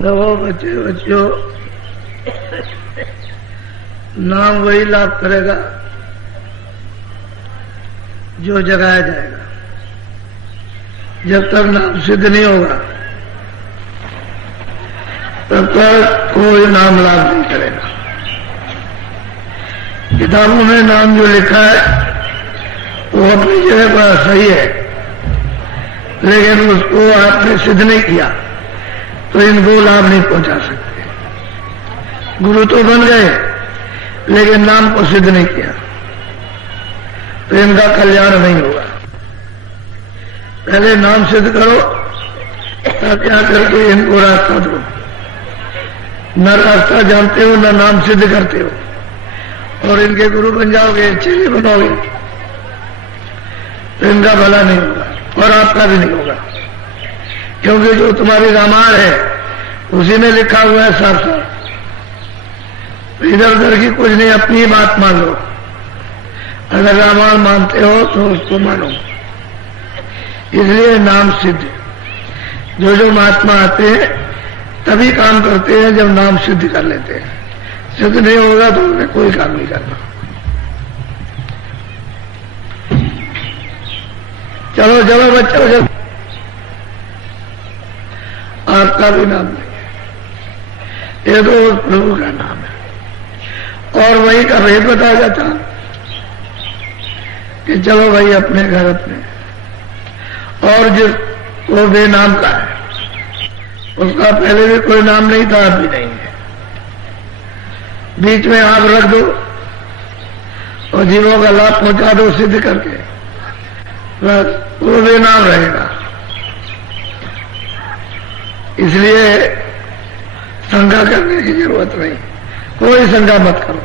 रहो बच्चे बच्चों, नाम वही लाभ करेगा जो जगाया जाएगा। जब तक नाम सिद्ध नहीं होगा तब तक कोई नाम लाभ नहीं करेगा। किताबों में नाम जो लिखा है वो अपनी जगह पर सही है, लेकिन उसको आपने सिद्ध नहीं किया तो इनको लाभ नहीं पहुंचा सकते। गुरु तो बन गए लेकिन नाम को सिद्ध नहीं किया तो इनका कल्याण नहीं होगा। पहले नाम सिद्ध करो तब क्या करके इनको रास्ता दो। न रास्ता जानते हो न नाम सिद्ध करते हो और इनके गुरु बन जाओगे, चेले बनोगे तो इनका भला नहीं होगा और आपका भी नहीं होगा। क्योंकि जो तुम्हारी रामायण है उसी में लिखा हुआ है साफ साफ, इधर उधर की कुछ नहीं, अपनी बात मान लो। अगर रामायण मानते हो तो उसको मानो। इसलिए नाम सिद्ध, जो महात्मा आते हैं तभी काम करते हैं जब नाम सिद्ध कर लेते हैं। सिद्ध नहीं होगा तो उन्हें कोई काम नहीं करना। चलो चलो बच्चों, जब आपका भी नाम नहीं है, ये तो प्रभु का नाम है और वही का वही बता जाता कि चलो भाई अपने घर अपने। और जिस वो बेनाम का है उसका पहले भी कोई नाम नहीं था, अब भी नहीं है। बीच में आप रख दो और जीवों का लाभ पहुंचा दो सिद्ध करके, बस वो बेनाम रहेगा। इसलिए शंका करने की जरूरत नहीं, कोई शंका मत करो।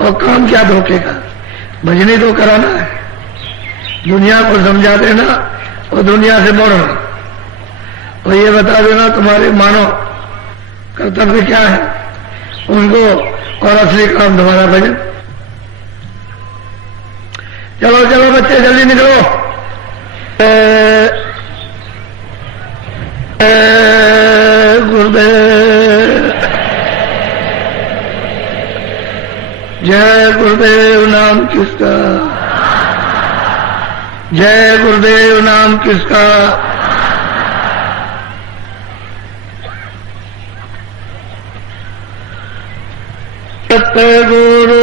और काम क्या धोखे का, भजनी तो कराना है, दुनिया को समझा देना और दुनिया से मोड़ना और ये बता देना तुम्हारे मानो कर्तव्य क्या है उनको, और असली काम तुम्हारा भजन। चलो चलो बच्चे जल्दी निकलो। गुरुदेव जय गुरुदेव, नाम किसका? जय गुरुदेव, नाम किसका? सतगुरु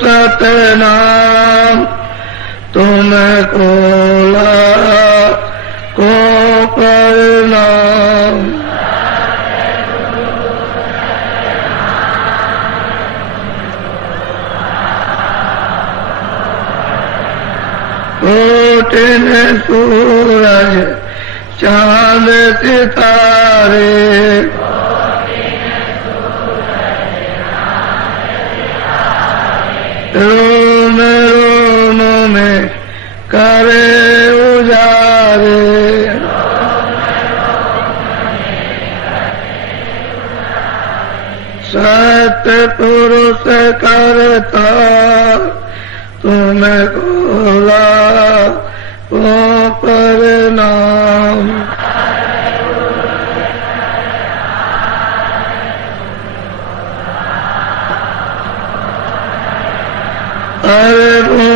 सतनाम तुमको को प्रणाम। कोटिन सूरज चांद सितारे, रोम रोम में करे उजारे, सतपुरुष करता तुमको को प्रणाम। अरे वो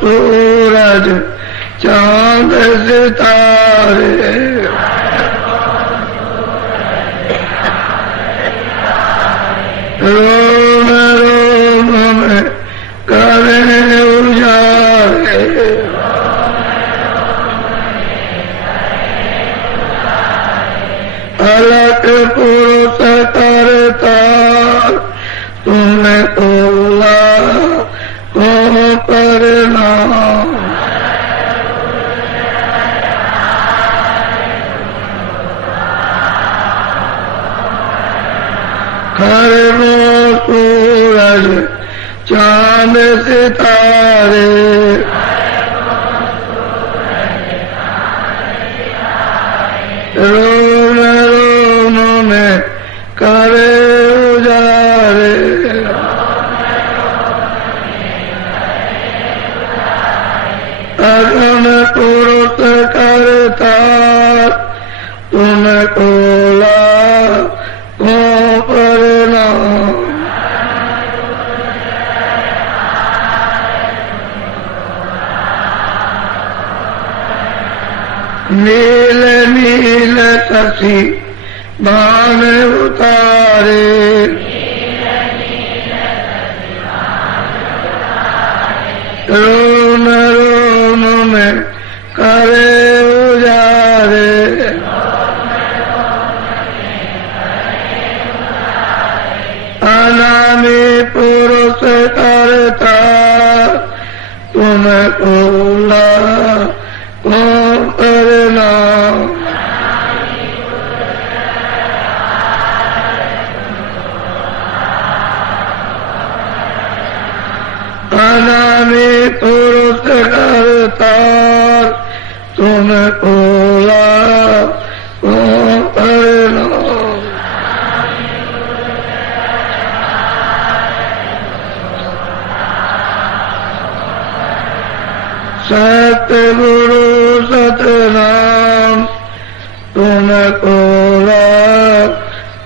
सूरज चांद सितारे, रोम रोम में करे उजारे, अलग पुरुष करता तुम्हें तोला को प्रणाम। खरे वो सूरज चांद सितारे, रोम रोम में करे उजारे, अगम पुरुष करता तुमको बोला को प्रणाम। नील नील शशि बाण उतारे, रोन रोन में करे उजारे, अनामी पुरुष करता तुम्हें बोला को प्रणाम। अनामी पुरुष करता तुम्हें बोला को प्रणाम। सतगुरु सतनाम तुम्हें बोला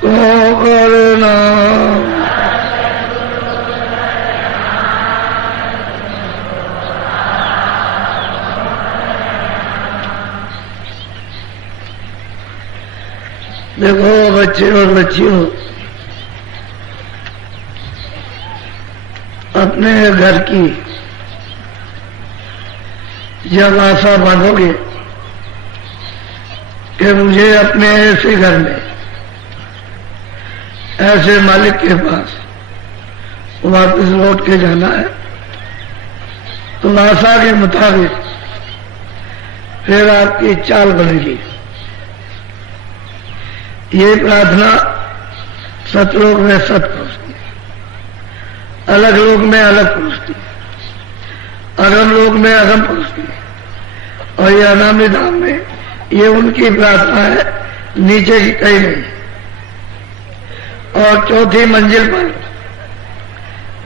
को प्रणाम। देखो बच्चे और बच्चियों, अपने घर की जब आशा बांधोगे कि मुझे अपने ऐसे घर में ऐसे मालिक के पास वापस लौट के जाना है, तो आशा के मुताबिक फिर आपकी चाल बनेगी। ये प्रार्थना सतलोक में सत पहुंचती, अलग लोक में अलग पहुंचती, अगम लोक में अगम पहुंचती, और ये अनामी धाम में ये उनकी प्रार्थना है, नीचे की कहीं नहीं। और चौथी मंजिल पर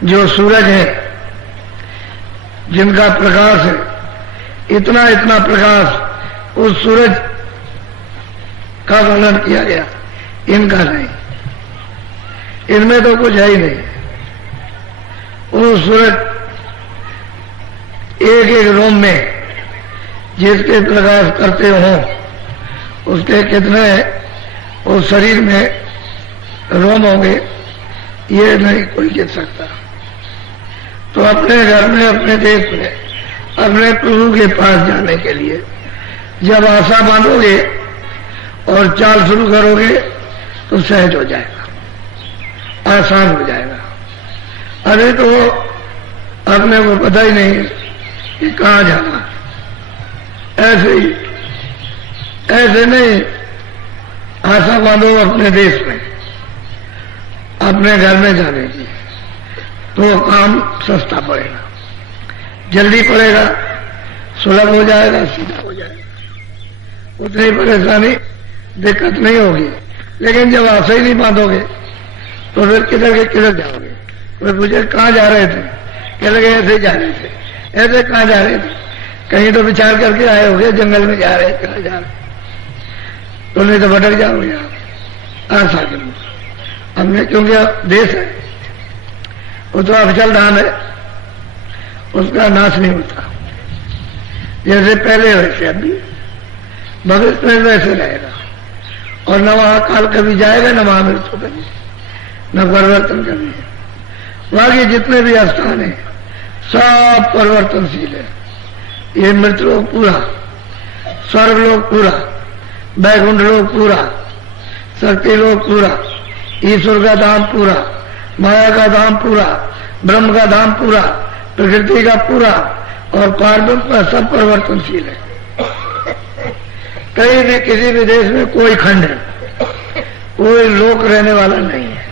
जो सूरज है, जिनका प्रकाश है, इतना इतना प्रकाश, उस सूरज का वर्णन किया गया, इनका नहीं। इनमें तो कुछ है ही नहीं। वो सूरज एक एक रोम में जिसके प्रकाश करते हो, उसके कितने उस शरीर में रोम होंगे, ये नहीं कोई गिन सकता। तो अपने घर में, अपने देश में, अपने प्रभु के पास जाने के लिए जब आशा बांधोगे और चाल शुरू करोगे तो सहज हो जाएगा, आसान हो जाएगा। अरे तो अपने को पता ही नहीं कि कहाँ जाना। ऐसे ही, ऐसे नहीं आशा बांधो अपने देश में, अपने घर में जाने की, तो काम सस्ता पड़ेगा, जल्दी पड़ेगा, सुलभ हो जाएगा, सीधा हो जाएगा, उतनी परेशानी दिक्कत नहीं होगी। लेकिन जब आशा ही नहीं बांधोगे तो फिर किधर के किधर जाओगे। तो मुझे कहाँ जा रहे थे, कह लगे ऐसे जा रहे थे, ऐसे कहाँ जा रहे थे, कहीं तो विचार करके आए होगे, जंगल में जा रहे, कहाँ जा रहे, तो नहीं तो भटक जाओगे। आशा करो हमने, क्योंकि देश है वो तो अफजल धाम है, उसका नाश नहीं होता। जैसे पहले वैसे अभी भविष्य में वैसे रहेगा, और न वहां काल कभी जाएगा, न वहां मृत्यु कभी, न परिवर्तन कभी। वहां के जितने भी स्थान है सब परिवर्तनशील है। ये मृत्युलोक पूरा, स्वर्गलोक पूरा, वैकुंठ लोक पूरा, शक्ति लोक पूरा, ईश्वर का धाम पूरा, माया का धाम पूरा, ब्रह्म का धाम पूरा, प्रकृति का पूरा, और पार्वत का सब परिवर्तनशील है। कहीं भी किसी भी देश में कोई खंड है, कोई लोक रहने वाला नहीं है।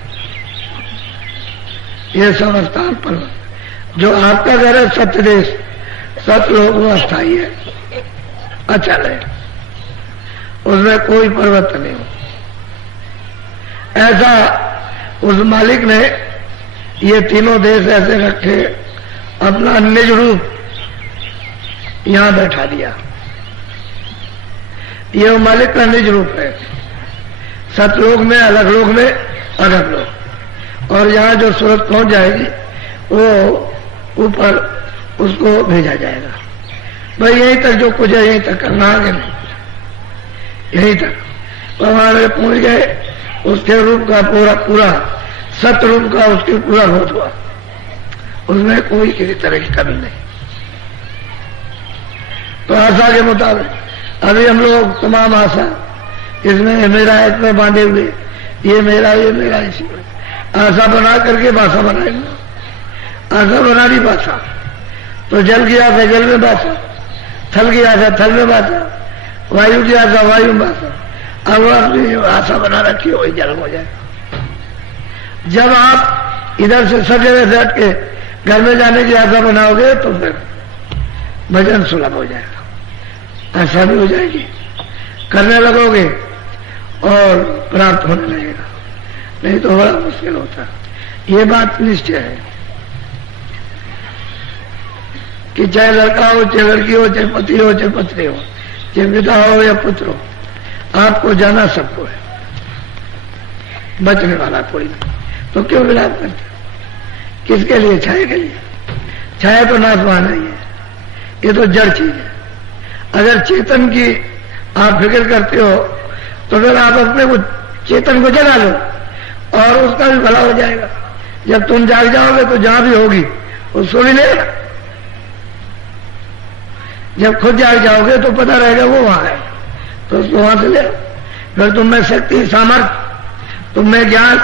ये सब स्थान पर जो आपका घर है, सत्य देश, सत्य लोक वो अस्थायी है, अच्छा है, उसमें कोई परिवर्तन नहीं हो। ऐसा उस मालिक ने ये तीनों देश ऐसे रखे, अपना निज रूप यहां बैठा दिया। ये मालिक का निज रूप है। सतलोक में अलग लोक में अलग लोक, और यहाँ जो सूरत पहुंच जाएगी वो ऊपर उसको भेजा जाएगा। भाई यहीं तक जो कुछ है यहीं तक करना, आगे नहीं, यहीं तक। भगवान में पहुंच गए, उसके रूप का पूरा सत्य रूप का उसकी पूरा बोध हुआ, उसमें कोई किसी तरह की कमी नहीं। तो आशा के मुताबिक अभी हम लोग तमाम आशा इसमें मेरा इसमें बांधे हुए, ये मेरा इसी में आशा बना करके भाषा बनाएंगे। आशा बना दी भाषा, तो जल की आशा जल में भाषा, थल की आशा थल में भाषा, वायु की आशा वायु में भाषा। अब अपनी आशा बना रखी हो, वही जल हो जाएगा। जब आप इधर से सब जगह से हट के घर में जाने की आशा बनाओगे तो फिर भजन सुलभ हो जाएगा, आशा भी हो जाएगी, करने लगोगे और प्राप्त होने लगेगा, नहीं तो बड़ा मुश्किल होता है। ये बात निश्चय है कि चाहे लड़का हो, चाहे लड़की हो, चाहे पति हो, चाहे पत्नी हो, चाहे पिता हो या पुत्र हो, आपको जाना सबको है, बचने वाला कोई नहीं। तो क्यों विलाप करते? किसके लिए? छाया के लिए। छाया तो नाशवान है, ये तो जड़ चीज है। अगर चेतन की आप फिक्र करते हो तो फिर आप अपने को चेतन को जगा लो और उसका भी भला हो जाएगा। जब तुम जाग जाओगे तो जहां भी होगी उसको भी लेगा। जब खुद जाग जाओगे तो पता रहेगा वो वहां है, तो उसको वहां से ले। फिर तुम्हें शक्ति, सामर्थ्य, तुम्हें ज्ञान,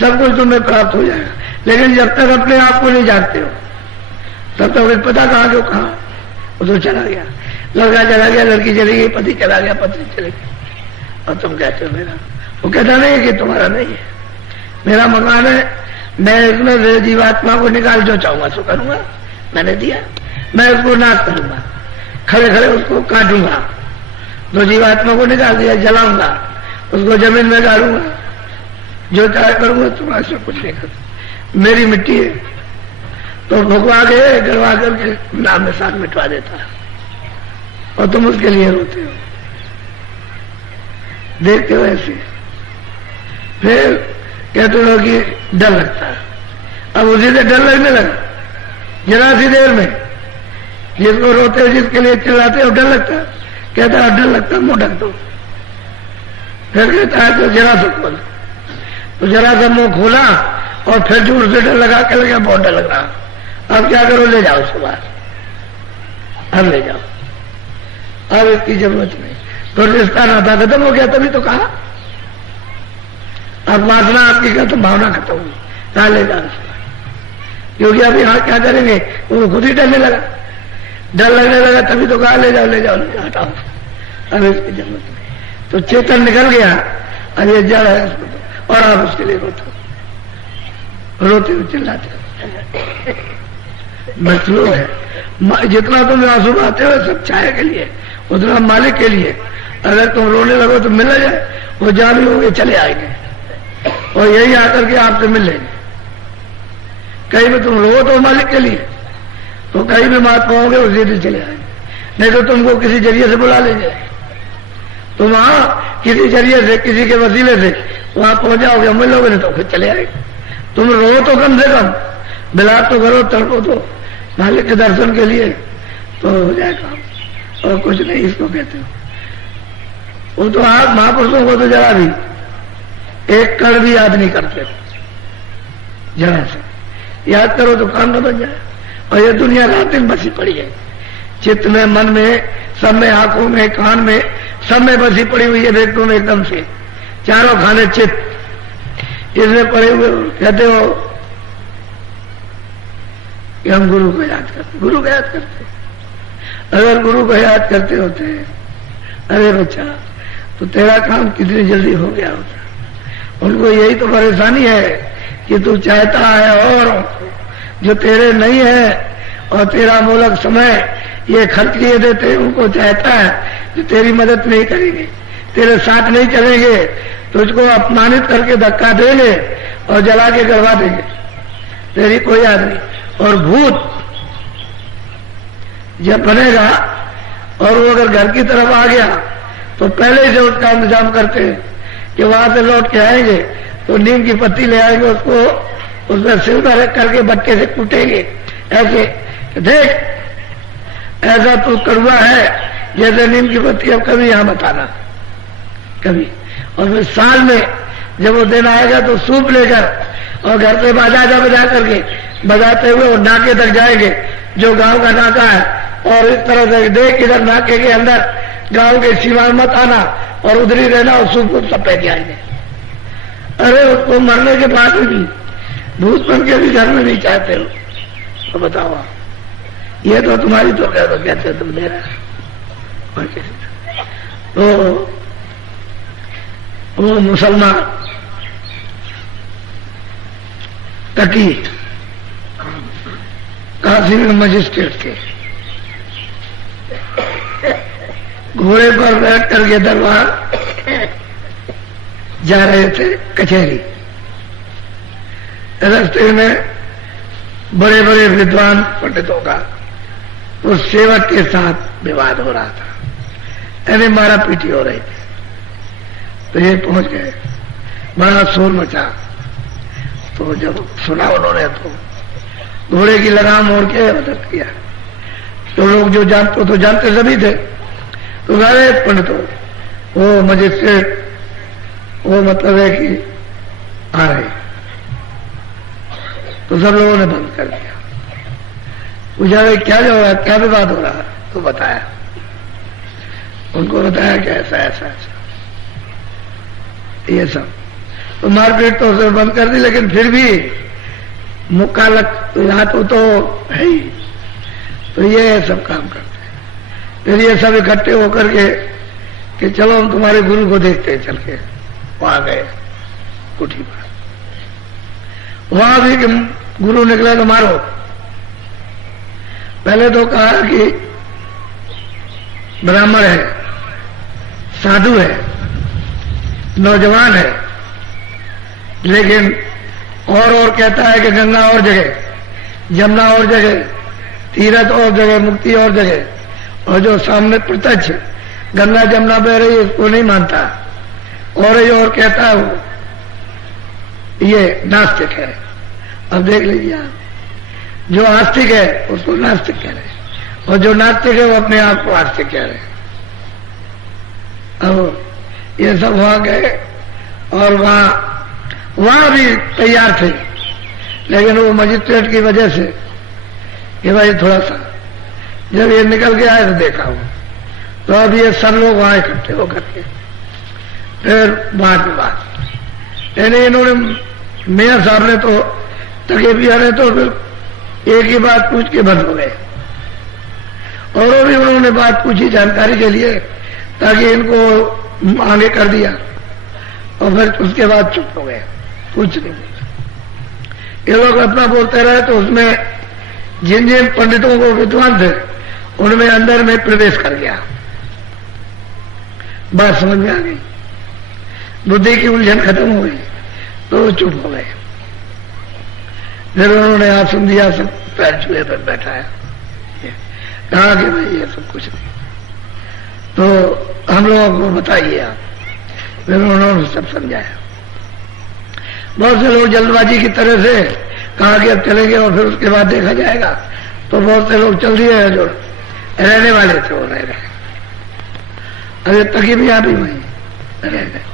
सब कुछ तुम्हें प्राप्त हो जाएगा। लेकिन जब तक अपने आप को नहीं जानते हो तब तक पता कहां जो कहां, वो तो चला गया। लड़का चला गया, लड़की चली गई, पति चला गया, पत्नी चली गई, और तुम कहते हो मेरा। वो कहता नहीं कि तुम्हारा नहीं है, मेरा मकान है, मैं इसमें जीवात्मा को निकाल जो चाहूंगा सो करूंगा, मैंने दिया, मैं उसको नाश करूंगा, खड़े खड़े उसको काटूंगा, तो जीवात्मा को निकाल दिया, जलाऊंगा, उसको जमीन में गाड़ूंगा, जो चाहे करूंगा, तुम्हारे से कुछ नहीं कर, मेरी मिट्टी है। तो भगवा के गड़वा करके नाम में साथ मिटवा देता है, और तुम उसके लिए रोते हो, देखते हो ऐसे। फिर कहते हो कि डर लगता है। अब उसी से डर लगने लगा, जरा सी देर में। जिसको रोते हो, जिसके लिए चिल्लाते हो, डर लगता है। कहता है डर लगता है, मुंह ढक दो। फिर कहता है तो जरा सा खोल, तो जरा सा मुंह खोला और फिर दूर से डर लगा के लगा, बहुत डर लग रहा। अब क्या करो, ले जाओ उसको बाहर, अब ले जाओ, अब इसकी जरूरत नहीं। तो रिश्ता नाता खत्म हो गया, तभी तो कहा। अब वासना आपकी खत्म, भावना खत्म हुई, कहा ले जाओ उसको, क्योंकि अब यहाँ क्या करेंगे, वो खुद ही डरने लगा, डर लगने लगा, तभी तो कहा ले जाओ ले जाओ ले जाओ, हटाओ, अब इसकी जरूरत नहीं। तो चेतन निकल गया, अब ये जड़ है उसको तो, और आप उसके लिए रोते हो, चिल्लाते हो। मतलब है जितना तुम आंसू बहाते हो सब छाया के लिए, उतना मालिक के लिए। अगर तुम रोने लगो तो मिल जाए, वो जहां भी होंगे चले आएंगे और यही आकर के आपसे मिल लेंगे। कहीं भी तुम रो तो मालिक के लिए, तो कहीं भी बात पाओगे उसी दिन चले आएंगे। नहीं तो तुमको किसी जरिए से बुला लेंगे, तुम वहां किसी जरिए से, किसी के वसीले से वहां पहुंच जाओगे, मिलोगे, नहीं तो खुद चले आएंगे। तुम रो तो कम से कम, बिलाप तो करो, तड़पो तो मालिक के दर्शन के लिए, तो हो जाए काम। और कुछ नहीं इसको कहते हो। वो तो आप महापुरुषों को तो जरा भी एक कण भी याद नहीं करते, जरा से याद करो तो काम न बन जाए। और ये दुनिया रात दिन बसी पड़ी है, चित्त में, मन में, सब में, आंखों में, कान में, सब में बसी पड़ी हुई है। देखो में एकदम से चारों खाने चित्त इसमें पड़े हुए। कहते हो कि हम गुरु को याद करते, गुरु को याद करते। अगर गुरु को याद करते होते, अरे बच्चा, तो तेरा काम कितनी जल्दी हो गया होता। उनको यही तो परेशानी है कि तू चाहता है और जो तेरे नहीं है, और तेरा मूलक समय ये खर्च किए देते, उनको चाहता है जो तेरी मदद नहीं करेंगे, तेरे साथ नहीं चलेंगे, तुझको अपमानित करके धक्का देंगे और जला के करवा देंगे, तेरी कोई याद नहीं। और भूत जब बनेगा और वो अगर घर की तरफ आ गया तो पहले से उसका इंतजाम करते हैं कि वहां से लौट के आएंगे तो नीम की पत्ती ले आएंगे, उसको उसमें सिलवा करके बट्टे से कूटेंगे ऐसे, देख ऐसा तो कड़वा है जैसे नीम की पत्ती, अब कभी यहां बताना कभी। और फिर साल में जब वो दिन आएगा तो सूप लेकर और घर पे बजा करके बजाते हुए वो नाके तक जाएंगे, जो गांव का नाका है, और इस तरह से देख इधर नाके के अंदर गांव के सीमा मत आना और उधर ही रहना, और सूप सब पे जाएंगे। अरे उसको मरने के बाद भी भूत बन के भी घर में नहीं चाहते हो, तो बताओ ये तो तुम्हारी तो कहते तुम दे रहा। तो वो मुसलमान तकी काशी में मजिस्ट्रेट थे, घोड़े पर बैठ करके दरबार जा रहे थे कचहरी। रास्ते में बड़े बड़े विद्वान पंडितों का उस सेवक के साथ विवाद हो रहा था, यानी मारा पीटी हो रही थी। तो ये पहुंच गए, बड़ा शोर मचा। तो जब सुना उन्होंने तो घोड़े की लगाम मोड़ के मदद किया। तो लोग जो जानते तो जानते सभी थे, तो गए पंडितों, वो मजिस्ट्रेट वो मतलब है कि आ रहे, तो सब लोगों ने बंद कर दिया। पूछा क्या जो हो रहा है, क्या विवाद हो रहा है, तो बताया, उनको बताया कि ऐसा ऐसा ऐसा ये सब। तो मारपीट तो उसे बंद कर दी, लेकिन फिर भी मुक्का हाथ तो है ही, तो ये सब काम करते हैं। फिर ये सब इकट्ठे होकर के कि चलो हम तुम्हारे गुरु को देखते हैं, चल के वहां गए कुटी पर। वहां भी गुरु निकला तो मारो। पहले तो कहा कि ब्राह्मण है, साधु है, नौजवान है, लेकिन और कहता है कि गंगा और जगह, जमुना और जगह, तीरथ और जगह, मुक्ति और जगह, और जो सामने प्रत्यक्ष गंगा जमुना बह रही है उसको नहीं मानता। और कहता है वो ये नास्तिक है। अब देख लीजिए आप, जो आस्तिक है उसको नास्तिक कह रहे हैं, और जो नास्तिक है वो अपने आप को आस्तिक कह रहे हैं। अब ये सब वहां गए और वहां भी तैयार थे, लेकिन वो मजिस्ट्रेट की वजह से कि भाई थोड़ा सा, जब ये निकल के आए तो देखा वो, तो अब ये सब लोग वहां इकट्ठे होकर के फिर बात यानी इन्होंने, मेयर साहब ने तो तके पिया ने तो फिर एक ही बात पूछ के बंद हो गए, और भी उन्होंने बात पूछी जानकारी के लिए, ताकि इनको आगे कर दिया, और फिर उसके बाद चुप हो गए, कुछ नहीं बोला। ये लोग अपना बोलते रहे, तो उसमें जिन जिन पंडितों को विद्वान थे उनमें अंदर में प्रवेश कर गया, बात समझ में आ गई, बुद्धि की उलझन खत्म हो गई, तो चुप हो गए। फिर उन्होंने आसन दिया, सब पैर छुए पर बैठाया, कहा कि भाई ये सब कुछ नहीं, तो हम लोगों को बताइए आप। फिर उन्होंने सब समझाया। बहुत से लोग जल्दबाजी की तरह से कहा कि अब चलेंगे और फिर उसके बाद देखा जाएगा, तो बहुत से लोग चल दिए हैं, जो रहने वाले थे वो रह गए। अरे तकी भी आप ही वहीं रह गए।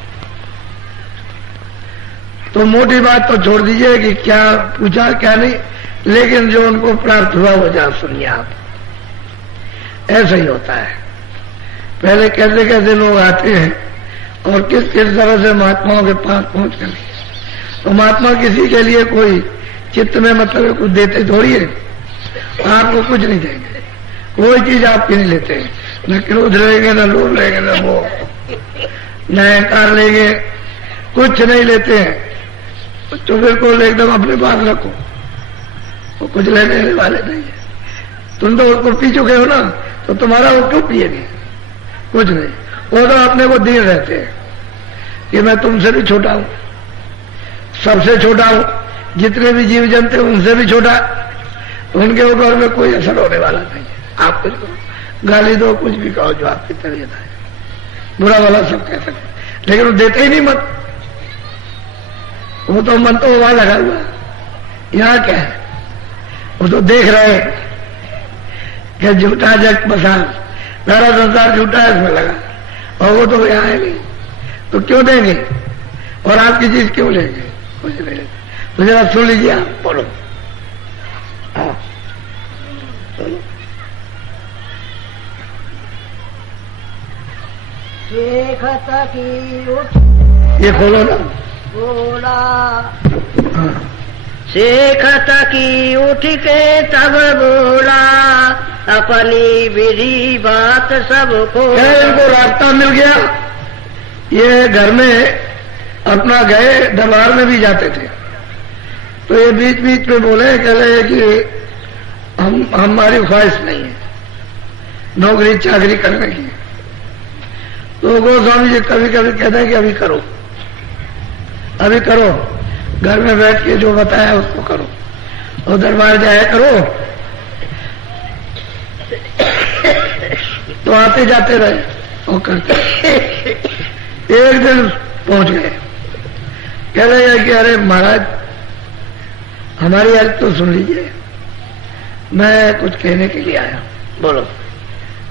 तो मोटी बात तो छोड़ दीजिए कि क्या पूछा क्या नहीं, लेकिन जो उनको प्राप्त हुआ वो जा सुनिए आप। ऐसा ही होता है, पहले कैसे कैसे लोग आते हैं और किस किस तरह से महात्माओं के पास पहुंच कर, तो महात्मा किसी के लिए कोई चित्त में मतलब कुछ देते थोड़ी है, आपको कुछ नहीं देंगे, कोई चीज आपकी नहीं लेते, न क्रोध लेंगे, न लोभ लेंगे, न मोह, न अहंकार लेंगे, कुछ नहीं लेते हैं। तो बिल्कुल एकदम अपने पास रखो, वो कुछ लेने वाले नहीं है। तुम तो उसको पी चुके हो ना, तो तुम्हारा वो क्यों पिएंगे, कुछ नहीं। वो तो अपने को दिए रहते हैं कि मैं तुमसे भी छोटा हूं, सबसे छोटा हूं, जितने भी जीव जंतु उनसे भी छोटा, उनके ऊपर में कोई असर होने वाला नहीं है। आप कुछ गाली दो, कुछ भी कहो जो आपकी तबीयत है, बुरा वाला सब कह सकते, लेकिन वो देते ही नहीं मत। वो तो मन तो वहां लगा हुआ, यहाँ क्या है? वो तो देख रहे कि झूठा जग बसा, सारा संसार झूठा है, इसमें लगा, और वो तो यहाँ है नहीं, तो क्यों देंगे? और आपकी चीज क्यों लेंगे? कुछ नहीं लेंगे। तो जरा सुन लीजिए, आप बोलो। बोलो। ये खोलो ना। बोला हाँ। शेखत की उठ के तब बोला, अपनी विधि बात सबको। इनको रास्ता मिल गया। ये घर में अपना गए, दरबार में भी जाते थे, तो ये बीच बीच में बोले, कह रहे कि हमारी ख्वाहिश नहीं है नौकरी चाकरी करने की। तो गोस्वामी जी कभी कभी कहते हैं कि अभी करो, अभी करो, घर में बैठ के जो बताया उसको करो, और दरबार जाया करो। तो आते जाते रहे और करते। एक दिन पहुंच गए, कह रहे हैं कि अरे महाराज, हमारी अर्ज तो सुन लीजिए, मैं कुछ कहने के लिए आया। बोलो।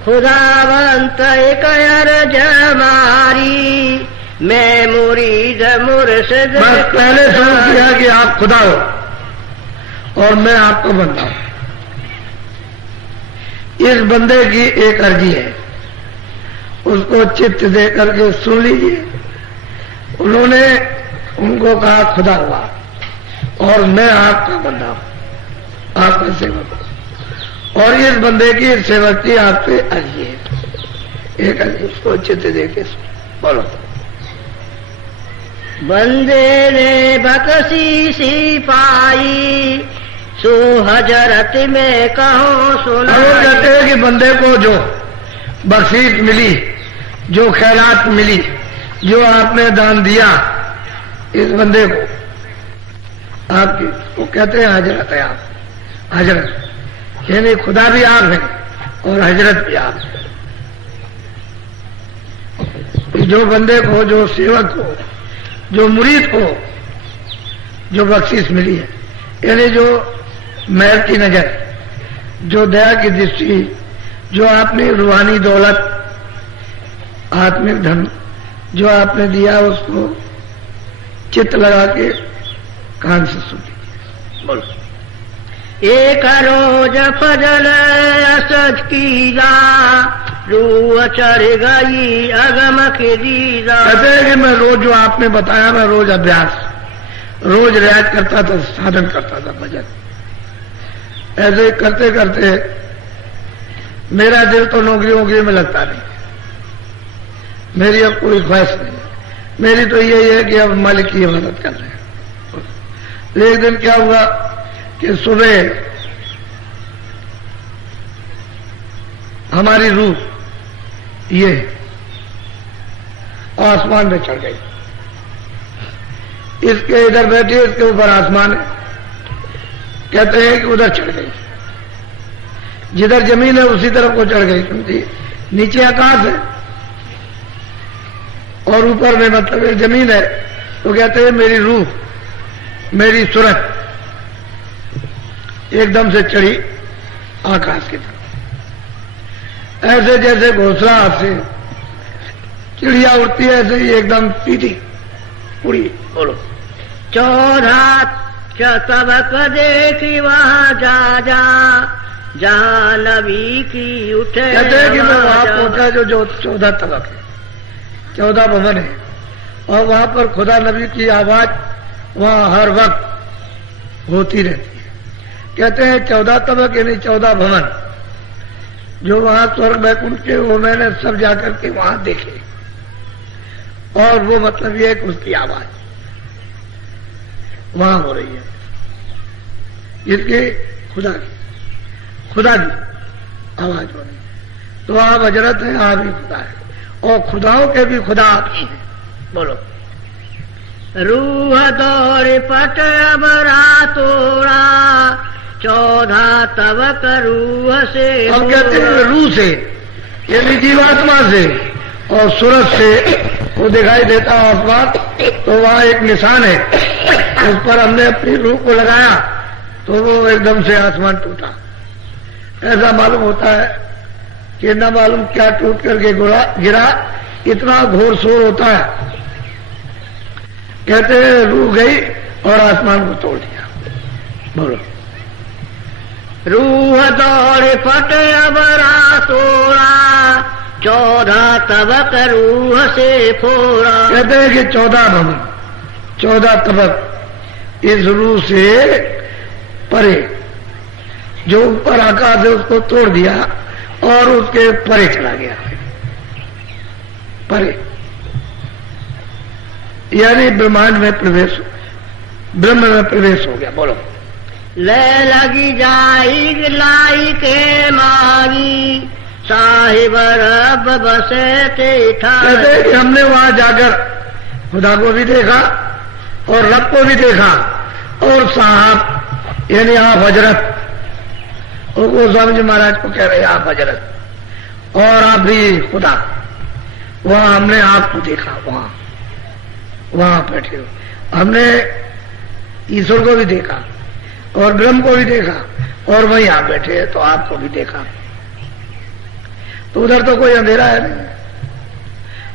खुदावंत एक अर्ज हमारी, मैं मुरीद मुर्शिद। बस पहले शुरू किया कि आप खुदा हो और मैं आपको बंदा हूं। इस बंदे की एक अर्जी है, उसको चित्त दे करके सुन लीजिए। उन्होंने उनको कहा खुदा हुआ और मैं आपका बंदा हूं, आपका सेवक हूं, और इस बंदे की सेवक की आपसे अर्जी है। एक अर्जी उसको चित्त दे के बोलो। बंदे ने बख्शी सी पाई, सो हजरत में कहो सुना। वो कहते हैं कि बंदे को जो बख्शीश मिली, जो खैरात मिली, जो आपने दान दिया इस बंदे को, आपकी, वो कहते हैं हजरत है आप, हजरत यानी खुदा भी आप है और हजरत भी आप है। जो बंदे को, जो सेवक को, जो मुरीद को जो बख्शीश मिली है, यानी जो महर की नजर, जो दया की दृष्टि, जो आपने रूहानी दौलत, आत्मिक धन जो आपने दिया, उसको चित्त लगा के कान से सुन लीजिए। बोलो। एक रोज फजल असज कीजा, रूह चढ़ गई अगम की दीदा। कहते हैं कि मैं रोज जो आपने बताया, मैं रोज अभ्यास, रोज रियाज करता था, साधन करता था, भजन। ऐसे करते करते मेरा दिल तो नौकरी वोकरी में लगता नहीं, मेरी अब कोई ख्वाहिश नहीं है, मेरी तो यही है कि अब मालिक की इबादत कर रहे हैं। एक दिन क्या हुआ कि सुबह हमारी रूह ये आसमान में चढ़ गई। इसके इधर बैठी, इसके ऊपर आसमान है, कहते हैं कि उधर चढ़ गई, जिधर जमीन है उसी तरफ को चढ़ गई, क्योंकि नीचे आकाश है और ऊपर में मतलब जमीन है। तो कहते हैं मेरी रूह, मेरी सूरत एकदम से चढ़ी आकाश की तरफ, ऐसे जैसे घोंसला से चिड़िया उड़ती है, ऐसे ही एकदम सीधी उड़ी। बोलो। 14 तबक देखी वहाँ जा जा, जहाँ नबी की उठे। कहते हैं कि मैं वहां पहुंचा जो 14 तबक है, 14 भवन है, और वहां पर खुदा नबी की आवाज वहां हर वक्त होती रहती है। कहते हैं 14 तबक यानी 14 भवन जो वहां स्वर्ग बैकुंठ के, वो मैंने सब जाकर के वहां देखे, और वो मतलब ये है कि उसकी आवाज वहां हो रही है, इसके खुदा की आवाज हो रही है। तो आप हजरत हैं, आप ही खुदा है, और खुदाओं के भी खुदा आप ही हैं। बोलो। रूह दौड़ पट अबरा तोड़ा, 14 तबक रूह से। हम कहते हैं रूह से यानी जीवात्मा से, और सूरज से वो दिखाई देता आसमान तो वहां एक निशान है, उस पर हमने अपनी रूह को लगाया तो वो एकदम से आसमान टूटा। ऐसा मालूम होता है कि न मालूम क्या टूट करके गिरा, इतना घोर शोर होता है। कहते हैं रूह गई और आसमान को तोड़ दिया। बोलो। रूह दौड़ फट अबरा तोड़ा, 14 तबक रूह से फोड़ा। कहते हैं कि 14 भवन, 14 तबक इस रूह से परे, जो ऊपर आकाश है उसको तोड़ दिया और उसके परे चला गया। परे यानी ब्रह्मांड में प्रवेश, ब्रह्म में प्रवेश हो गया। बोलो। ले लगी जाई लाई के मागी, साहिब रब बसे तेठा। कहते हैं कि हमने वहां जाकर खुदा को भी देखा और रब को भी देखा और साहब यानी आप हजरत, और वो स्वामी जी महाराज को कह रहे हैं आप हजरत और आप भी खुदा, वहां हमने आपको देखा। वहां बैठे हो हमने ईश्वर को भी देखा और ब्रह्म को भी देखा और वहीं आप बैठे हैं तो आपको भी देखा। तो उधर तो कोई अंधेरा है नहीं,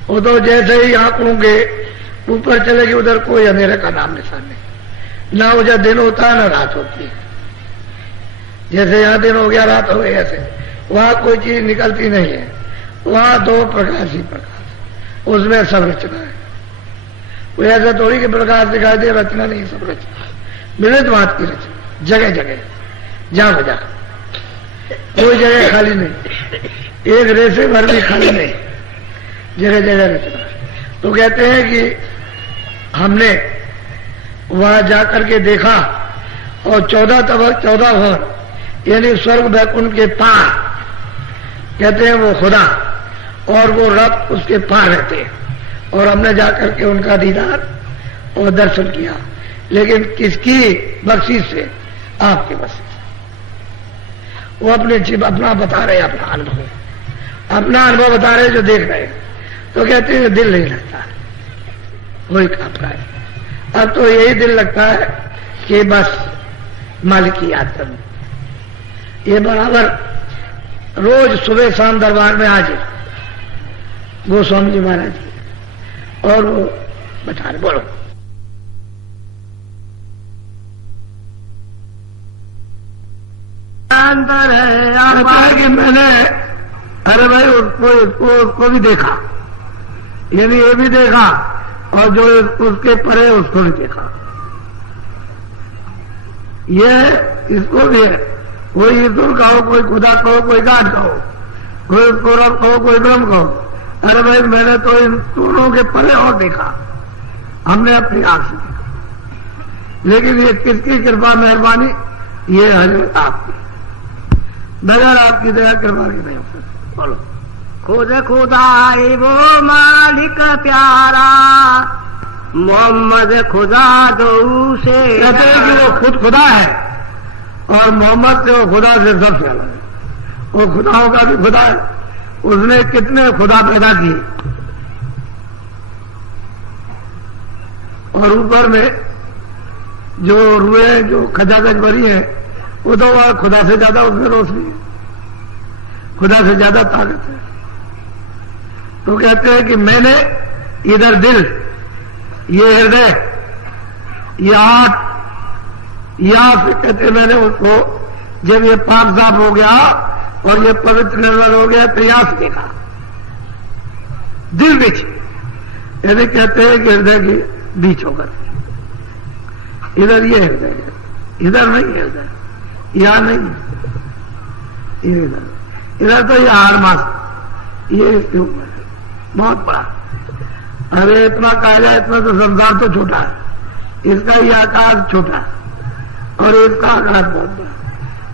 वो तो जैसे ही आंखों के ऊपर चलेगी उधर कोई अंधेरे का नाम निशान नहीं, ना उधर दिन होता है ना रात होती है। जैसे यहाँ दिन हो गया रात हो गई, ऐसे वहां कोई चीज निकलती नहीं है, वहां दो प्रकाश ही प्रकाश, उसमें सब रचना है। कोई ऐसा थोड़ी कि प्रकाश दिखाई दे रचना नहीं, सब रचना मिलित बात की रचना, जगह जगह जहां बजा, कोई जगह खाली नहीं, एक रेसे भर भी खाली नहीं, जगह जगह रचना। तो कहते हैं कि हमने वहां जाकर के देखा और 14 तबक 14 भवन यानी स्वर्ग वैकुंठ के पार, कहते हैं वो खुदा और वो रब उसके पार रहते हैं। और हमने जाकर के उनका दीदार और दर्शन किया, लेकिन किसकी बख्शिश से? आपके बख्शिश। वो अपने जीव अपना बता रहे, अपना अनुभव बता रहे जो देख रहे हैं। तो कहते हैं दिल नहीं लगता, वही कांप रहा है। अब तो यही दिल लगता है कि बस मालिक की याद करूं। ये बराबर रोज सुबह शाम दरबार में आ जाए गोस्वामी जी महाराज जी, और वो बता रहे। बोलो। अंदर है आप कि मैंने, अरे भाई उसको भी देखा, यानी ये भी देखा और जो उसके परे उसको भी देखा। ये इसको भी है, कोई ईश्वर कहो, कोई खुदा कहो, कोई गाड कहो, कोई उसको रब कहो, कोई ब्रह्म कहो। अरे भाई मैंने तो इन दोनों के परे और देखा, हमने अपनी आंख से देखा। लेकिन ये किसकी कृपा मेहरबानी? ये हजरत आपकी, बगैर आपकी दया कृपा की नहीं हो सकती। बोलो। खुद खुदाई वो मालिक प्यारा, मोहम्मद खुदा दो से। कहते हैं कि वो खुद खुदा है और मोहम्मद से वो खुदा से सबसे अलग है। वो खुदाओं का भी खुदा है, उसने कितने खुदा पैदा किए। और ऊपर में जो रुए जो खजाखज भरी है, वो तो वह खुदा से ज्यादा उसमें रोशनी है, खुदा से ज्यादा ताकत है। तो कहते हैं कि मैंने इधर दिल, ये हृदय, ये आंख, यहां से कहते मैंने उसको जब ये पाक साफ हो गया और ये पवित्र निर्मल हो गया तो यहां से देखा दिल बीच, यानी कहते हैं कि हृदय के बीच होकर इधर ये हृदय है, इधर नहीं है हृदय, यहां नहीं है, इधर तो ये हार मास ये इसके ऊपर है, बहुत बड़ा। अरे इतना कहा जाए, इतना तो संसार तो छोटा है, इसका ये आकार छोटा है और इसका आकार बहुत बड़ा।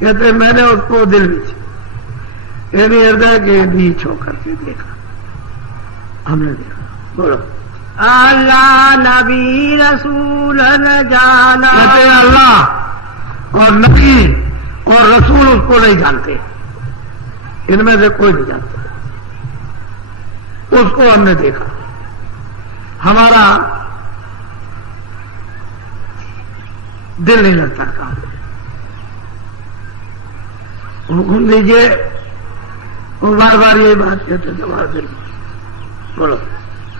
कहते मैंने उसको दिल बीच यानी हृदय के बीच होकर के देखा, हमने देखा। बोलो। अल्लाह नबी रसूल न जाना। कहते अल्लाह और नबी और रसूल उसको नहीं जानते, इनमें से कोई नहीं जानता। उसको हमने देखा, हमारा दिल नहीं लगता काम। हुक्म दीजिए, वो बार बार यही बात कहते तुम्हारा दिल। बोलो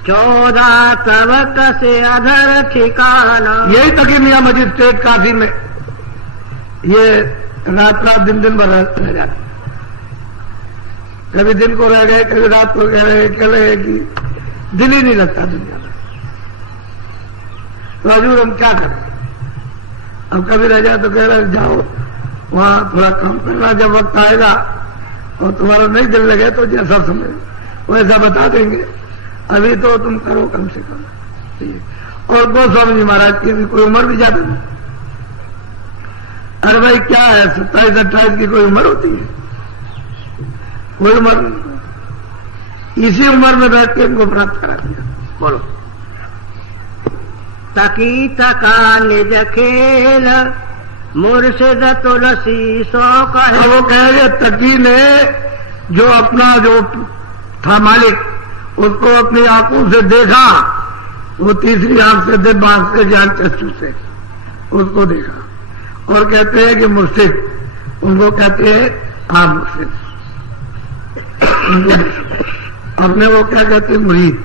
14 तवक से अधर ठिकाना। यही तकी मियां मजिस्ट्रेट काफी में ये रात रात दिन दिन भर रह जाते, कभी दिन को रह गए, कभी रात को कह रहे कि दिल ही नहीं लगता दुनिया में। तो हजूर हम क्या करें? अब कभी रह जाए तो कह रहे जाओ वहां थोड़ा काम करना, जब वक्त आएगा और तुम्हारा नहीं दिल लगे तो जैसा समझ वैसा बता देंगे, अभी तो तुम करो कम से कम। और गोस्वामी जी महाराज की भी कोई उम्र भी ज्यादा नहीं। अरे भाई क्या है, 27-28 की कोई उम्र होती है? कोई उम्र नहीं। इसी उम्र में बैठ के इनको प्राप्त करा दिया। बोलो तकी तका निज खेल मुर्शिद तुलसी सो कहे। तो वो कहेंगे तकी ने जो अपना जो था मालिक उसको अपनी आंखों से देखा, वो तीसरी आंख से दिव्य आंख से ज्ञान चक्षु से उसको देखा। और कहते हैं कि मुर्शिद, उनको कहते हैं आप मुर्शिद। अपने वो क्या कहते हैं? मुरीद।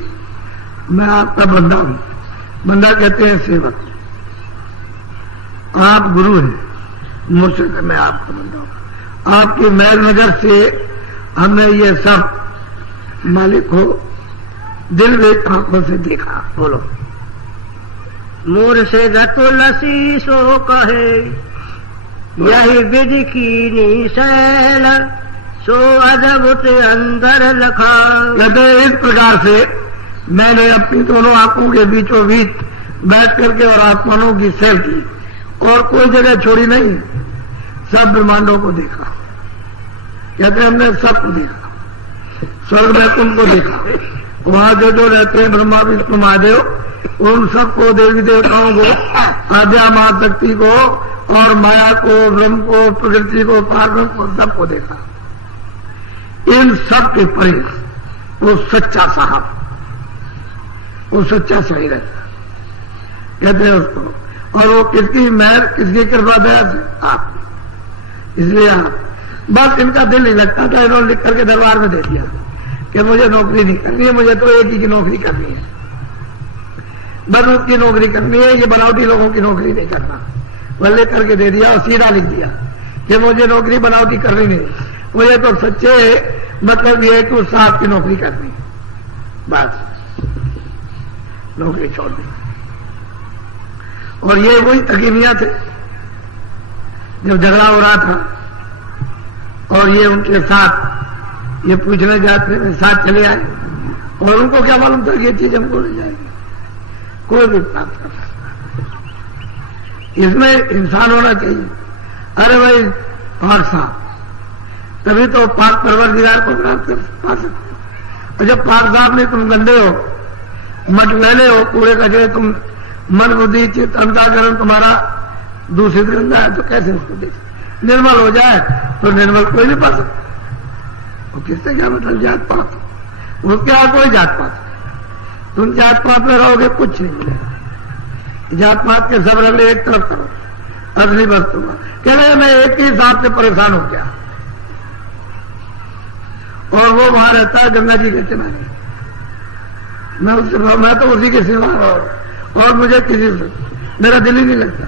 मैं आपका बंदा हूं। बंदा कहते हैं सेवक। आप गुरु हैं, मुर्शिद मैं आपका बंदा हूं। आपकी मैल नजर से हमने ये सब मालिक हो दिल एक आंखों से देखा। बोलो मुर्शिद तुलसी सो कहे यही विधि की निशैल सो अद्भुत अंदर लखा। कहते इस प्रकार से मैंने अपनी दोनों आंखों के बीचों बीच बैठ करके और आत्माओं की सैर की और कोई जगह छोड़ी नहीं, सब ब्रह्मांडों को देखा। कहते हमने सबको देखा, स्वर्ग में उनको देखा, वहां जो रहते हैं ब्रह्मा विष्णु महादेव, उन सबको देवी देवताओं को, आद्या महाशक्ति को और माया को, ब्रह्म को, प्रकृति को, पार्वती को, सबको देखा। इन सब के परे वो सच्चा साहब, वो सच्चा सही रहता कहते हैं उसको। और वो किसकी मेहर, किसकी कृपा दया से? आप। इसलिए आप बस इनका दिल नहीं लगता था, इन्होंने लिख करके दरबार में दे दिया कि मुझे नौकरी नहीं करनी है, मुझे तो एक ही की नौकरी करनी है, बस उसकी नौकरी करनी है, ये बनावटी लोगों की नौकरी नहीं करना। वह लिख करके दे दिया और सीधा लिख दिया कि मुझे नौकरी बनावटी करनी नहीं, मुझे तो सच्चे मतलब ये कि उस साहब की नौकरी करनी, बस नौकरी छोड़ दी। और ये वही तकीमिया थे जब झगड़ा हो रहा था और ये उनके साथ ये पूछने जाते थे, साथ चले आए और उनको क्या मालूम था कि ये चीज हमको ले जाएगी, कोई भी प्राप्त कर सकता। इसमें इंसान होना चाहिए। अरे भाई पाक साहब, तभी तो पाक परवरदिगार को प्राप्त कर पा सकते हो। और जब पाक साहब नहीं, तुम गंदे हो, मट मैले हो, कूड़े कचरे, तुम मन बुद्धि चित्त अंतःकरण तुम्हारा दूषित गंदा है, तो कैसे उसको देख? निर्मल हो जाए तो निर्मल कोई नहीं पा सकता। और किससे क्या मतलब जात पात, उसके यहाँ कोई जात पात, तुम जात पात में रहोगे कुछ नहीं मिलेगा। जात पात के सब रले एक तरफ करो, असली वस्तु का कह रहे मैं एक ही हिसाब से परेशान हो गया। और वो वहां रहता है गंगा जी के किनारे, मैं तो उसी की सेवा और मुझे किसी से मेरा दिल ही नहीं लगता,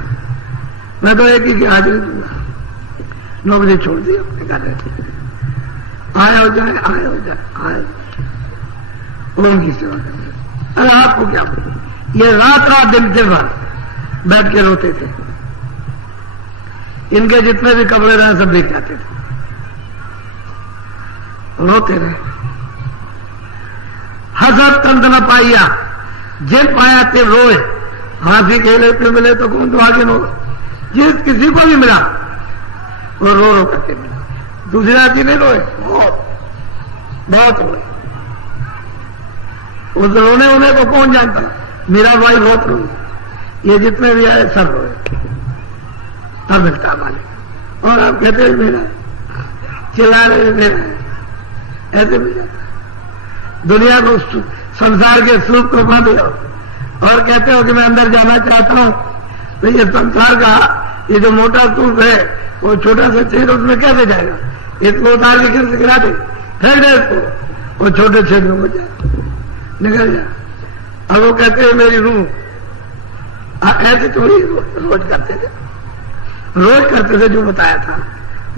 मैं तो एक ही की हाजिरी दूंगा। नौकरी छोड़ दी, अपने घर रहते, आए हो जाए, आए हो जाए, आए उनकी सेवा करते। अरे आपको क्या बोलूं, ये रात रात दिन भर बैठ के रोते थे। इनके जितने भी कमरे रहे सब देख जाते थे, रोते रहे। हसत तंत न पाइया, जिन पाया ते रोए, हाथी खेले पे मिले तो कौन तो आगे नो, जिस किसी को भी मिला वो रो रो करके मिला। दूसरे आदमी नहीं रोए, बहुत रोए। उस रोने होने को कौन जानता? मेरा भाई बहुत रोए, ये जितने भी आए सब रोए, तब मिलता मालिक। और आप कहते हैं मेरा, चिल्ला रहे मेरा है, ऐसे मिल जाता। दुनिया को संसार के सुख को मत दो और कहते हो कि मैं अंदर जाना चाहता हूं, तो ये संसार का ये जो मोटा स्तूप है वो छोटा सा छेद उसमें कैसे जाएगा? इसको उतार के कैसे गिरा दे, फेंक दे इसको, वो छोटे छेद में हो जाए, निकल जाए। अब वो कहते हैं मेरी रूह, ऐसे थोड़ी रोज करते थे, रोज करते थे जो बताया था,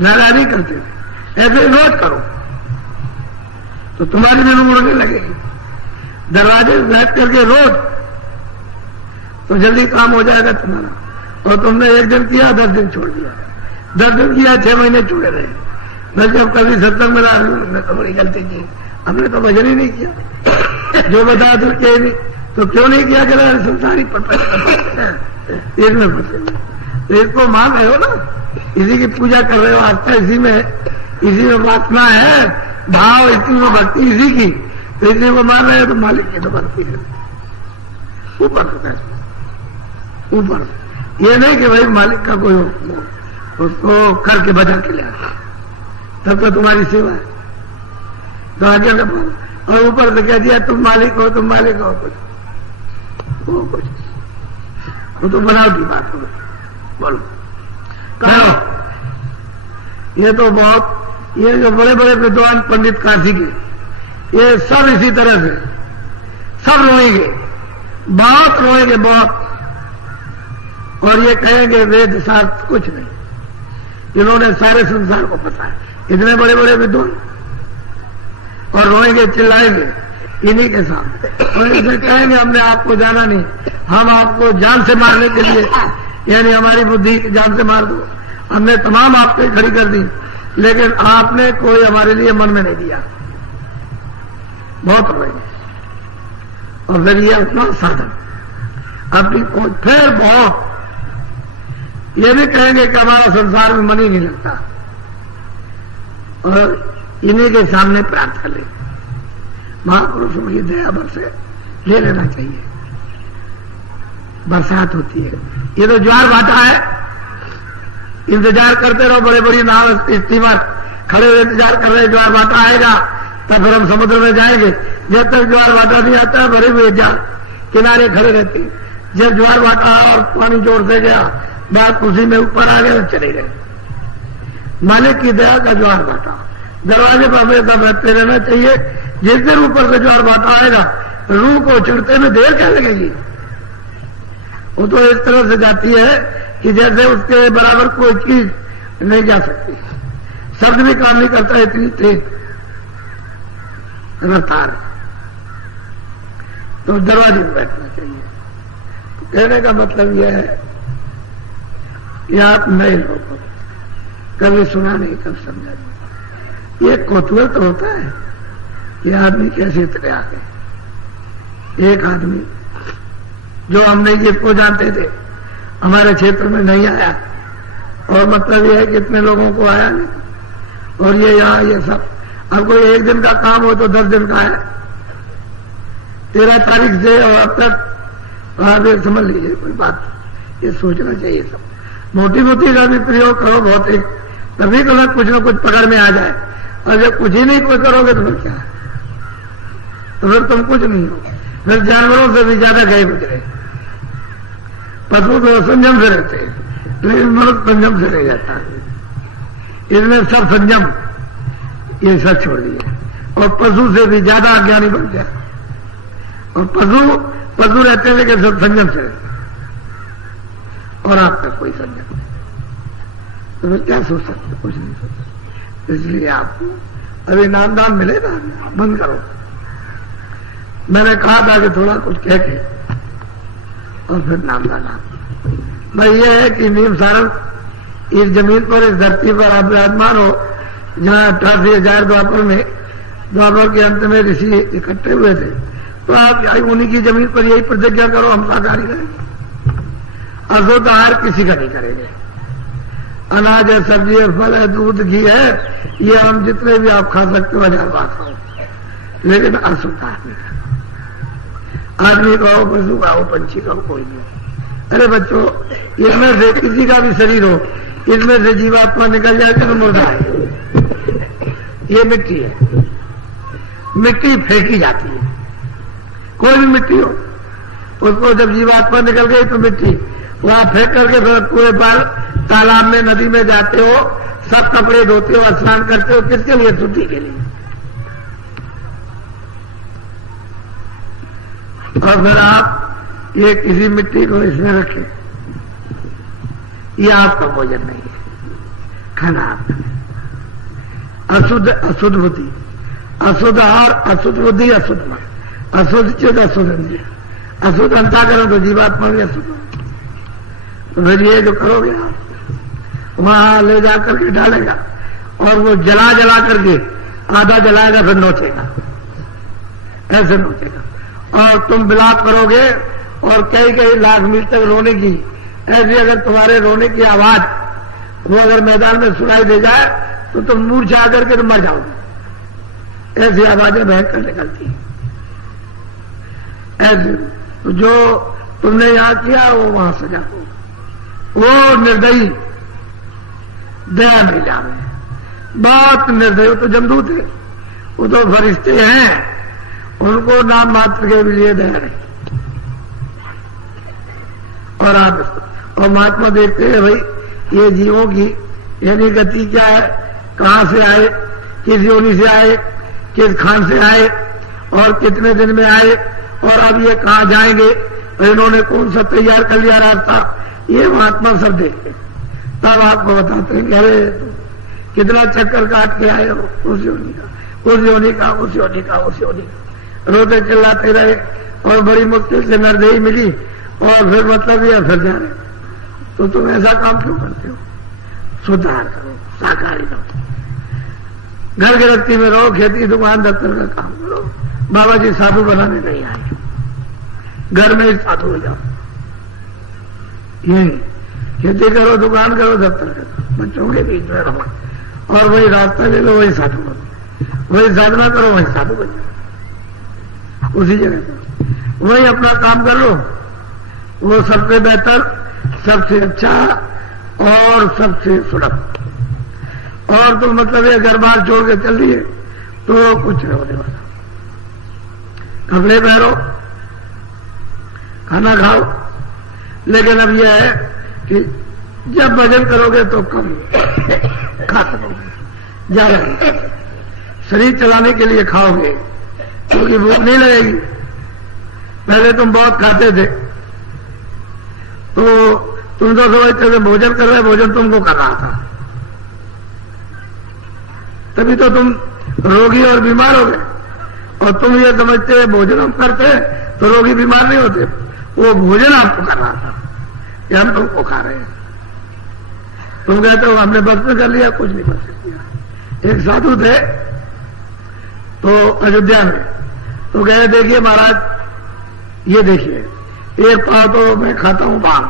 ज्यादा नहीं करते थे, ऐसे रोज करो तो तुम्हारी भी रूह उड़ने लगेगी। दरवाजे बैठ करके रोज तो जल्दी काम हो जाएगा तुम्हारा। और तुमने एक दिन किया, 10 दिन छोड़ दिया, 10 दिन किया, 6 महीने छूटे रहे। मैं जब कभी सत्संग में ला रही तो बड़ी गलती की, हमने तो भजन ही नहीं किया, जो बताया तो किया नहीं, तो क्यों नहीं किया? कि संसारी इसमें फंसे, तो इसको मान रहे हो ना, इसी की पूजा कर रहे हो, आस्था इसी में वासना है, भाव इसी में, भक्ति इसी की, तो इसी को मान रहे हो तो मालिक की तो भक्ति है ऊपर से, ऊपर। ये नहीं कि भाई मालिक का कोई उसको करके बजा के ले आए, तब तो तुम्हारी सेवा है, तो आगे न बोलो। और ऊपर से कह दिया तुम मालिक हो, तुम मालिक हो, कुछ वो तो बनावटी बात हो। बोलो कहो, ये तो बहुत, ये जो बड़े बड़े विद्वान पंडित काशी के, ये सब इसी तरह से सब रोएंगे, बहुत रोएंगे, बहुत। और ये कहेंगे वेद शास्त्र कुछ नहीं, जिन्होंने सारे संसार को पता है, इतने बड़े बड़े विद्वान, और रोएंगे, चिल्लाएंगे इन्हीं के साथ। और इसे कहेंगे हमने आपको जाना नहीं, हम आपको जान से मारने के लिए, यानी हमारी बुद्धि जान से मार दो, हमने तमाम आप पे खड़ी कर दी, लेकिन आपने कोई हमारे लिए मन में नहीं दिया। बहुत रोएंगे। और फिर ये अपना साधन अपनी फिर बहुत ये भी कहेंगे कि हमारा संसार में मन ही नहीं लगता, और इन्हीं के सामने प्रार्थना ले, महापुरुषों की दया बरसे ले लेना चाहिए। बरसात होती है, ये तो ज्वार भाटा है, इंतजार करते रहो, बड़े बड़ी नाव स्टीमर खड़े हुए इंतजार कर रहे, ज्वार भाटा आएगा तब फिर हम समुद्र में जाएंगे। जब तक ज्वार भाटा नहीं आता भरे हुए जाल किनारे खड़े रहते, जब ज्वार भाटा और पानी जोर से गया, बात उसी में ऊपर आ गए, चले गए। मालिक की दया का ज्वार भाटा दरवाजे पर हमेशा बैठते रहना चाहिए। जिस दिन ऊपर से ज्वार भाटा आएगा, रूह को चिड़ते में देर क्या लगेगी? वो तो इस तरह से जाती है कि जैसे उसके बराबर कोई चीज नहीं जा सकती, शब्द भी काम नहीं करता, इतनी तेज रफ्तार। तो दरवाजे पर बैठना चाहिए। तो कहने का मतलब यह है कि आप नए लोग हो, कभी सुना नहीं, कभी समझा नहीं। ये कौतूहल तो होता है कि आदमी कैसे इतने आ गए। एक आदमी जो हम नहीं जिसको जानते थे, हमारे क्षेत्र में नहीं आया, और मतलब यह है कि इतने लोगों को आया नहीं, और ये यहाँ ये सब, अब कोई एक दिन का काम हो तो 10 दिन का है। 13 तारीख से और अब तक आप ये समझ लीजिए, कोई बात ये सोचना चाहिए। सब मोटी मोटी का भी प्रयोग करो भौतिक, तभी तो ना कुछ पकड़ में आ जाए। और जब कुछ ही नहीं कोई करोगे तो फिर क्या है? तो फिर तुम कुछ नहीं हो, फिर जानवरों से भी ज्यादा गए गुजरे। पशु तो संयम से रहते हैं, लेकिन मनुष्य संयम से रह जाता है। इसमें सब संयम ये सब छोड़ दिया, और पशु से भी ज्यादा अज्ञानी बन गया। और पशु रहते हैं लेकिन सब संयम से रहते हैं, और आपका कोई संयम नहीं। तो फिर क्या सोच सकते? कुछ नहीं सोच सकते। इसलिए आपको अभी नामदान मिलेगा, बंद करो। मैंने कहा था कि थोड़ा कुछ कह के और फिर नामदान आप। भाई ये है कि नीम सारण इस जमीन पर, इस धरती पर आप विराजमान हो, जहां 88,000 द्वापर के अंत में ऋषि इकट्ठे हुए थे। तो आप उन्हीं की जमीन पर यही प्रतिज्ञा करो, हम शाकाहारी करेंगे, अशुद्ध आहार किसी का नहीं करेंगे। अनाज है, सब्जी है, फल है, दूध, घी है, ये हम जितने भी आप खा सकते हो 1000 बात खाओ, लेकिन अशुद्ध आहार नहीं खाओ। आदमी का हो, पशु का हो, पंछी का हो, कोई नहीं। अरे बच्चों, इसमें से किसी का भी शरीर हो, इसमें से जीवात्मा निकल जाए तो मुर्दा है। ये मिट्टी है, मिट्टी फेंकी जाती है, कोई भी मिट्टी हो, उसको जब जीवात्मा निकल गई तो मिट्टी वहां फेंक करके फिर कुएं पर तालाब में नदी में जाते हो, सब कपड़े धोते हो, स्नान करते हो, किसके लिए? शुद्धि के लिए। और फिर आप ये किसी मिट्टी को इसमें रखें, ये आपका भोजन नहीं है, खाना आपका। अशुद्ध अशुद्ध बुद्धि, अशुद्ध आहार, अशुद्ध बुद्धि, अशुद्ध मन, अशुद्ध चित्त, अशुद्ध इंद्रिय, अशुद्ध अंतःकरण, तो जीवात्मा भी अशुद्ध। तो फिर ये जो करोगे आप वहां ले जाकर के डालेगा और वो जला जला करके आधा जलाएगा, फिर नोचेगा, ऐसे नोचेगा। और तुम विलाप करोगे और कई कई लाख मील तक रोने की, ऐसी अगर तुम्हारे रोने की आवाज वो अगर मैदान में सुनाई दे जाए तो तुम मूर्छा आकर के तुम मर जाओगे। ऐसी आवाजें भयंकर निकलती हैं। ऐसे तो जो तुमने यहां किया वो वहां सजा हो। वो निर्दयी दया नहीं जावे, बहुत निर्दयी। वो तो जमदूत है, वो तो फरिश्ते हैं, उनको नाम मात्र के लिए दया नहीं। और आप और महात्मा देखते हैं भाई ये जीवों की यानी गति क्या है, कहां से आए, किस योनि से आए, किस खान से आए और कितने दिन में आए और अब ये कहां जाएंगे और इन्होंने कौन सा तैयार कर लिया रास्ता, ये महात्मा सब देखते हैं। तब आपको बताते हैं कि अरे कितना चक्कर काट के आए हो, उस योनि का, उस योनि का, उस योनि का, उस योनि का। रोते चिल्लाते रहे और बड़ी मुश्किल से नरदेही मिली और फिर मतलब ये फिर जा रहे। तो तुम ऐसा काम क्यों करते हो? सुधार करो, साकारी करो, घर गृहस्थी में रहो, खेती दुकान दफ्तर का काम करो। बाबा जी साधु बनाने नहीं आए, घर में ही साधु हो जाओ। ये खेती करो, दुकान करो, दफ्तर करो, बच्चों के बीच में रहो और वही रास्ता ले लो, वही साधु बनो, वही साधना करो, वही साधु बन जाओ, उसी जगह करो, वही अपना काम कर लो। वो सबसे बेहतर, सबसे अच्छा और सबसे सुलभ। और तो मतलब ये घर बार छोड़ के चल दिए तो कुछ नहीं होने वाला। कपड़े पहनो, खाना खाओ, लेकिन अब यह है कि जब भजन करोगे तो कम खा सकोगे, ज्यादा नहीं। शरीर चलाने के लिए खाओगे क्योंकि भूख नहीं लगेगी। पहले तुम बहुत खाते थे तो तुम तो समझते थे भोजन कर रहे, भोजन तुमको कर रहा था, तभी तो तुम रोगी और बीमार हो गए। और तुम ये समझते हैं भोजन हम करते हैं तो रोगी बीमार नहीं होते, वो भोजन आपको कर रहा था, ये हम तुमको खा रहे हैं। तुम कहते हो हमने बर्तन कर लिया, कुछ नहीं बर्तन किया। एक साधु थे तो अयोध्या में, तो कहे देखिए महाराज ये देखिए, एक पाव तो मैं खाता हूं भांग,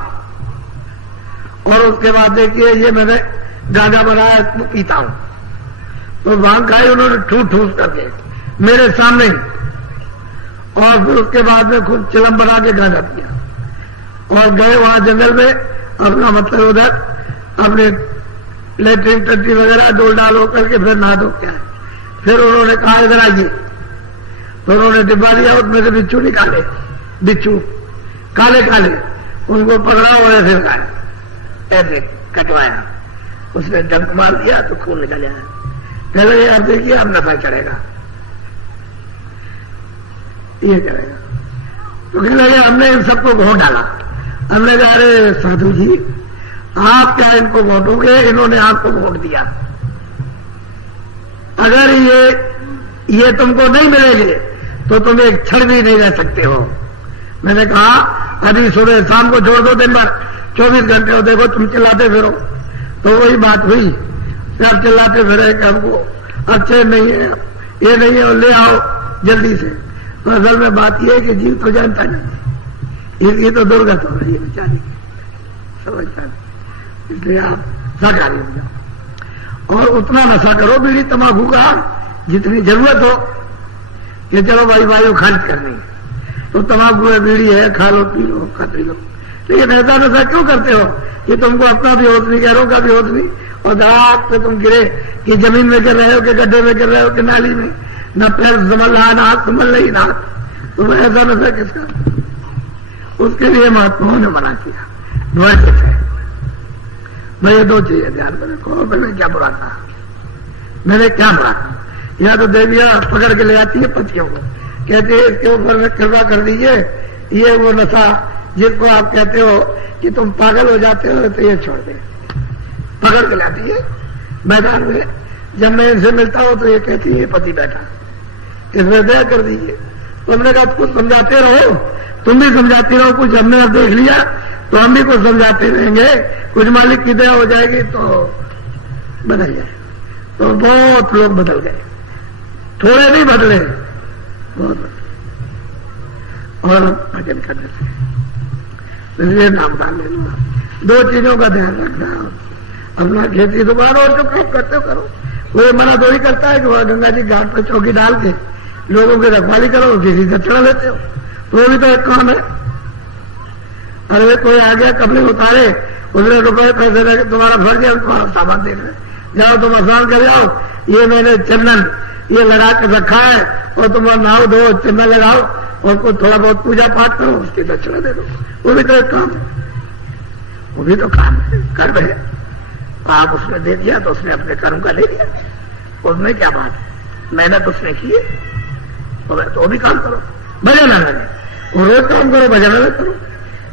और उसके बाद देखिए ये मैंने गांजा बनाया तो पीता हूं। तो भांग खाई उन्होंने ठूस ठूस करके मेरे सामने ही, और फिर उसके बाद में खुद चिलम बना के गांजा पिया और गए वहां जंगल में अपना मतलब उधर अपने लेटरिन टट्टी वगैरह डोल डाल हो करके फिर नहा धो के आए। फिर उन्होंने कहा इधर आइए, तो उन्होंने डिब्बा दिया, उसमें से बिच्छू निकाले, बिच्छू काले काले, उनको पकड़ा और ऐसे लगाया, ऐसे कटवाया, उसने डंक मार दिया तो खून निकल आया। पहले ये आप देखिए अब नशा चढ़ेगा, ये करेगा। तो कहने लगे हमने इन सबको घोट डाला। हमने कहा अरे साधु जी आप क्या इनको घोटोगे, इन्होंने आपको घोट दिया। अगर ये तुमको नहीं मिलेंगे तो तुम एक क्षण भी नहीं रह सकते हो। मैंने कहा अभी सुबह शाम को छोड़ दो, दिन भर 24 घंटे हो, देखो तुम चिल्लाते फिरो। तो वही बात हुई, आप चिल्लाते फिरे कि हमको अच्छे नहीं है, ये नहीं है, ले आओ जल्दी से। तो असल में बात यह है कि जीव तो जानता नहीं, इसकी तो दुर्गत हो रही है बेचारी, समझता नहीं। इसलिए आप साकारी हो जाओ और उतना नशा करो बीड़ी तंबाकू का जितनी जरूरत हो, कि चलो भाई वायु खर्च करनी है तो तंबाकू है, बीड़ी है, खा लो पी लो, खाते लो। लेकिन ऐसा नशा क्यों करते हो कि तुमको अपना भी होश नहीं, गैरों का भी होश नहीं, और धड़ाक से तुम गिरे कि जमीन में गिर रहे हो, कि गड्ढे में गिर रहे हो, कि नाली में, न पैर संभल रहा, ना हाथ संभल रही, ना हाथ। तुम ऐसा नशा किसका? उसके लिए महात्माओं ने मना किया। ध्वज से मैं ये दो चीजें ध्यान में रखो। मैंने क्या बुरा कहा, मैंने क्या बुरा कहा? यहाँ तो देवियां पकड़ के ले आती है पतियों को, कहते हैं इसके ऊपर में कृपा कर दीजिए, ये वो नशा जिसको आप कहते हो कि तुम पागल हो जाते हो तो ये छोड़ दे। पकड़ के लाती है मैदान में। जब मैं इनसे मिलता हूं तो ये कहती है पति बैठा, इसमें दया कर दीजिए। तुमने कहा कुछ समझाते रहो, तुम भी समझाती रहो, कुछ हमने अब देख लिया तो हम भी कुछ समझाते रहेंगे, कुछ मालिक की दया हो जाएगी तो बदल जाए। तो बहुत लोग बदल गए, थोड़े नहीं बदले, बहुत बदले। और भजन करने से इसलिए नाम डाल लेना। दो चीजों का ध्यान रखना, अपना खेती दुकान और जो काम करते हो करो। वो मना थोड़ी करता है कि वह गंगा जी घाट पर चौकी डाल के लोगों की रखवाली करो, किसी से चढ़ा लेते हो, तो वो भी तो एक काम है। अरे कोई आ गया कपड़े उतारे, उसने रुपए पैसे देकर तुम्हारा फर्ज है, तुम्हारा सामान देख रहे, जाओ तुम स्नान कर जाओ, ये मैंने चंदन ये लगा के रखा है और तुम नहाओ धो चंदन लगाओ और कुछ थोड़ा बहुत पूजा पाठ करो, उसकी दक्षिणा दे दो। वो भी तो एक काम है, वो भी तो काम है, कर्म है। आप उसने दे दिया तो उसने अपने कर्म का ले लिया, उसमें क्या बात है, मेहनत उसने की है तो भी काम करो। भजन अलग, वो रोज काम करो, भजन अलग करो।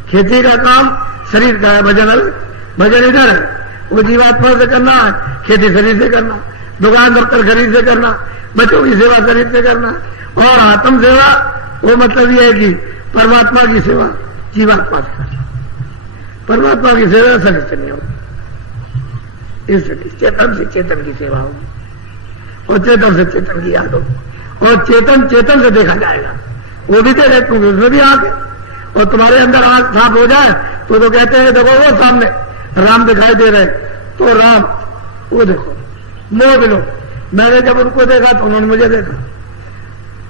खेती का काम शरीर का है, भजन अलग। भजन इधर है, वो जीवात्मा से करना है, खेती शरीर से करना, दुकान दफ्तर शरीर से करना, बच्चों की सेवा शरीर से करना, और आत्म सेवा वो मतलब ये है कि परमात्मा की सेवा जीवात्मा से करना। परमात्मा की सेवा शरीर से नहीं होगी, इसलिए चेतन से चेतन की सेवा होगी, और चेतन से चेतन की याद होगी, और चेतन चेतन से देखा जाएगा। वो भी देखे क्योंकि उसमें भी आंख है, और तुम्हारे अंदर आंख साफ हो जाए तो कहते हैं देखो वो सामने राम दिखाई दे रहे, तो राम वो देखो मोह बिलो। मैंने जब उनको देखा तो उन्होंने मुझे देखा,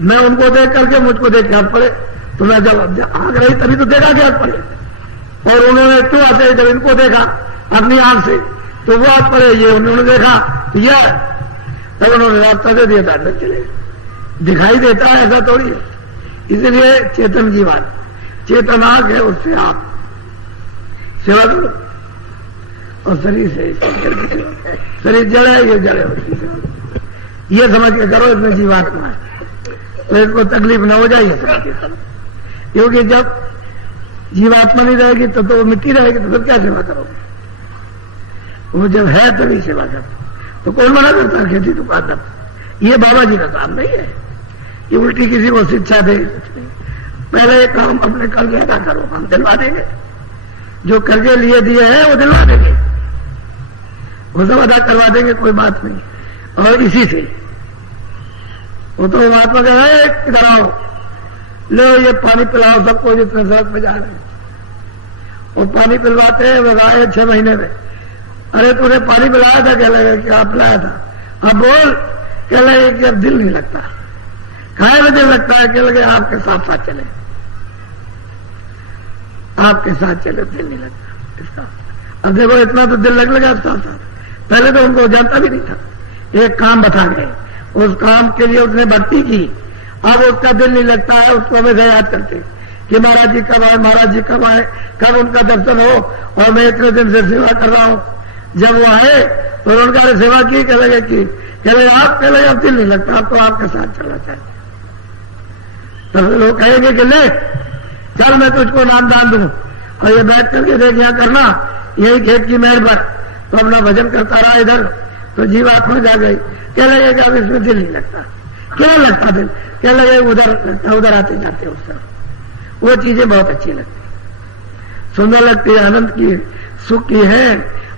मैं उनको देख करके मुझको देख के हाथ पड़े, तो मैं जब आंख रही तभी तो देखा कि हाथ पड़े, और उन्होंने क्यों आते जब इनको देखा अपनी आंख से तो वो हाथ पड़े, ये उन्होंने देखा यह, तब उन्होंने रास्ता दे दिया था अंदर चले। दिखाई देता है ऐसा थोड़ी है। इसलिए चेतन की बात, चेतन आंख है, उससे आप सेवा करो, और शरीर से शरीर जड़ है, ये जड़ है, उसकी सेवा ये समझ के करो इसमें जीवात्मा है, तो इसको तकलीफ न हो जाए ये समझ के करो। क्योंकि जब जीवात्मा नहीं रहेगी तो वो मिट्टी रहेगी, तो फिर क्या सेवा करोगे? वो जब है तभी सेवा करो। तो कौन मना करता है खेती तो पाकर? ये बाबा जी का काम नहीं है, ये उल्टी किसी को शिक्षा दे। पहले एक काम अपने कर्ज अदा करो, हम दिलवा देंगे, जो कर्जे लिए दिए हैं वो दिलवा देंगे, वो सब अदा करवा देंगे, कोई बात नहीं। और इसी से वो तो महात्मा कह रहे हैं इधर आओ, लो ये पानी पिलाओ सबको जितने सड़क पे जा रहे हैं। वो पानी पिलवाते हैं, लगाए 6 महीने में। अरे तूने पानी पिलाया था, क्या लगा कि आप पिलाया था, अब बोल, क्या लगे कि अब दिल नहीं लगता, खाए में दिल लगता है, क्या लगे आपके साथ साथ चले, आपके साथ चले दिल नहीं लगता इसका। अब देखो इतना तो दिल लग लगा साथ साथ, पहले तो उनको जानता भी नहीं था। एक काम बता गए, उस काम के लिए उसने भक्ति की, अब उसका दिल नहीं लगता है, उसको हमेशा याद करते कि महाराज जी कब आए, महाराज जी कब आए, कब उनका दर्शन हो, और मैं इतने दिन से सेवा कर रहा हूं। जब वो आए तो उनका सेवा की, कह लगे कि कह लगे आप, कह लगे अब दिल नहीं लगता, अब तो आपके साथ चलना चाहिए। तब लोग कहेंगे कि ले चल मैं तुझको नाम दान दूं, और ये बैठ करके देख यहाँ करना, यही खेत की मेहर पर, तो अपना भजन करता रहा इधर, तो जीवात्मा जा गई। क्या लगेगा अब इसमें दिल नहीं लगता, क्या लगता दिल, क्या लगे उधर लगता, उधर आते जाते उस तरफ। वो चीजें बहुत अच्छी लगती, सुंदर लगती है, आनंद की, सुख की है,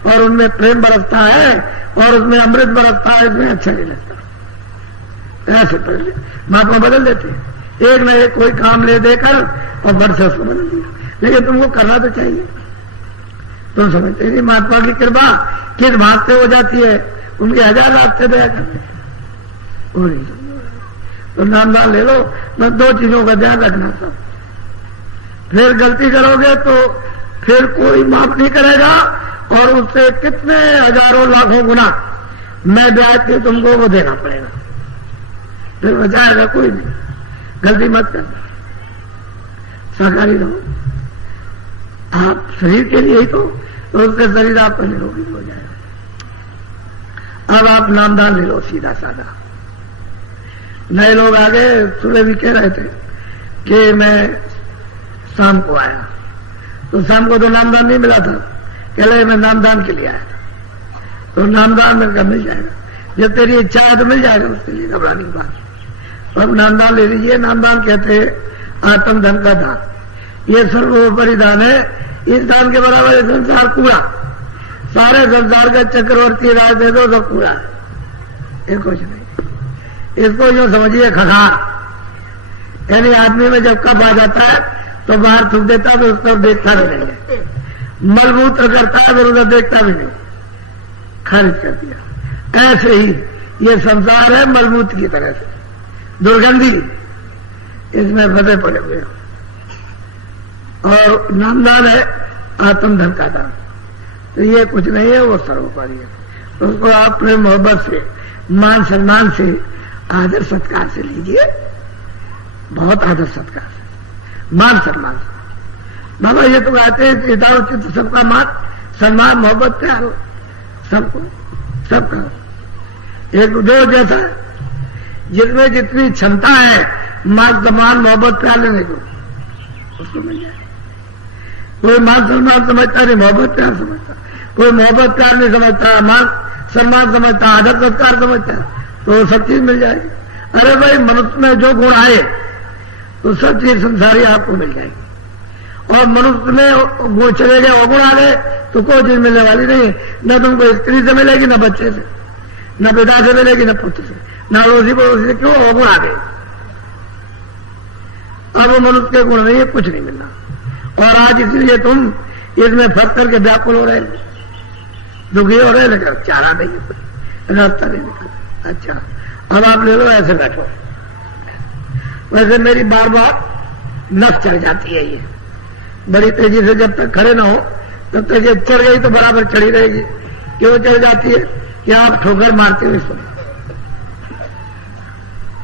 और उनमें प्रेम बरसता है, और उसमें अमृत बरसता है, इसमें अच्छा नहीं लगता। ऐसे महात्मा बदल देते हैं, एक न एक कोई काम ले देकर और वर्षा से बदल दिया। लेकिन तुमको करना तो चाहिए। तुम समझते हैं महात्मा की कृपा किस भाग से हो जाती है, उनके 1000 रास्ते दया करते हैं, वो नहीं समझ। तो नामदान ले लो, बस 2 चीजों का ध्यान रखना सब। फिर गलती करोगे तो फिर कोई माफ नहीं करेगा, और उससे कितने हजारों लाखों गुना मैं ब्याज के तुमको वो देना पड़ेगा, फिर बचाएगा कोई नहीं। गलती मत करना, सहकारी रहो। आप शरीर के लिए ही तो उसका शरीर आपका निरोगी हो जाएगा। अब आप नामदान ले लो सीधा साधा। नए लोग आ गए, सुबह भी कह रहे थे कि मैं शाम को आया, तो शाम को तो नामदान नहीं मिला था, कह रहे मैं नामदान के लिए आया था। तो नामदान मिलकर मिल जाएगा, जब तेरी इच्छा है तो मिल जाएगा, उसके लिए घबराने की बात। तो अब नामदान ले लीजिए। नामदान कहते हैं आत्म धन का दान। ये सर्वोपरि दान है। इस दान के बराबर संसार कूड़ा, सारे संसार का चक्रवर्ती राज दे दो तो कूड़ा है, ये कुछ नहीं। इसको जो समझिए खखार, यानी आदमी में जब कफ आ जाता है तो बाहर थूक देता है, तो उस पर देखता भी नहीं है। मलमूत्र करता है फिर उधर देखता भी नहीं, खारिज कर दिया। ऐसे ही ये संसार है मलमूत्र की तरह से, दुर्गंधी, इसमें फंसे पड़े हुए। और नामदान है आत्मधन का दान, तो ये कुछ नहीं है, वो सर्वोपरि है। तो उसको आप अपने मोहब्बत से, मान सम्मान से, आदर सत्कार से लीजिए, बहुत आदर सत्कार से, मान सम्मान से। बाबा ये तो कहते हैं चिता उचित सबका मान सम्मान मोहब्बत प्यार हो सबको, सबका एक दो जैसा जिसमें जितनी क्षमता है मान सम्मान मोहब्बत प्यार लेने को, उसको मिल जाए। कोई मान सम्मान समझता नहीं, मोहब्बत प्यार समझता। कोई मोहब्बत प्यार नहीं समझता, मान सम्मान समझता, आदर सत्कार समझता, तो सब चीज मिल जाएगी। अरे भाई मनुष्य में जो गुण आए तो सब चीज संसारी आपको मिल जाएगी। और मनुष्य में वो चले गए, अवगुण आ गए तो कोई चीज मिलने वाली नहीं। न तुमको स्त्री से मिलेगी, न बच्चे से, न पिता से मिलेगी, न पुत्र से, न अड़ोसी पड़ोसी से। क्यों? अवगुण आ गए। अब वो मनुष्य के गुण नहीं है, कुछ नहीं मिलना। और आज इसलिए तुम इसमें फंस करके व्याकुल हो रहे, दुखी हो रहे, लेकिन चारा नहीं है, कुछ रास्ता नहीं निकल। अच्छा अब आप ले लो, ऐसे बैठो। वैसे मेरी बार बार नस चढ़ जाती है, ये बड़ी तेजी से जब तक खड़े ना हो तब तक ये चढ़ गई तो बराबर चढ़ी रहेगी। क्यों चढ़ जाती है? कि आप ठोकर मारते हुए सुनो,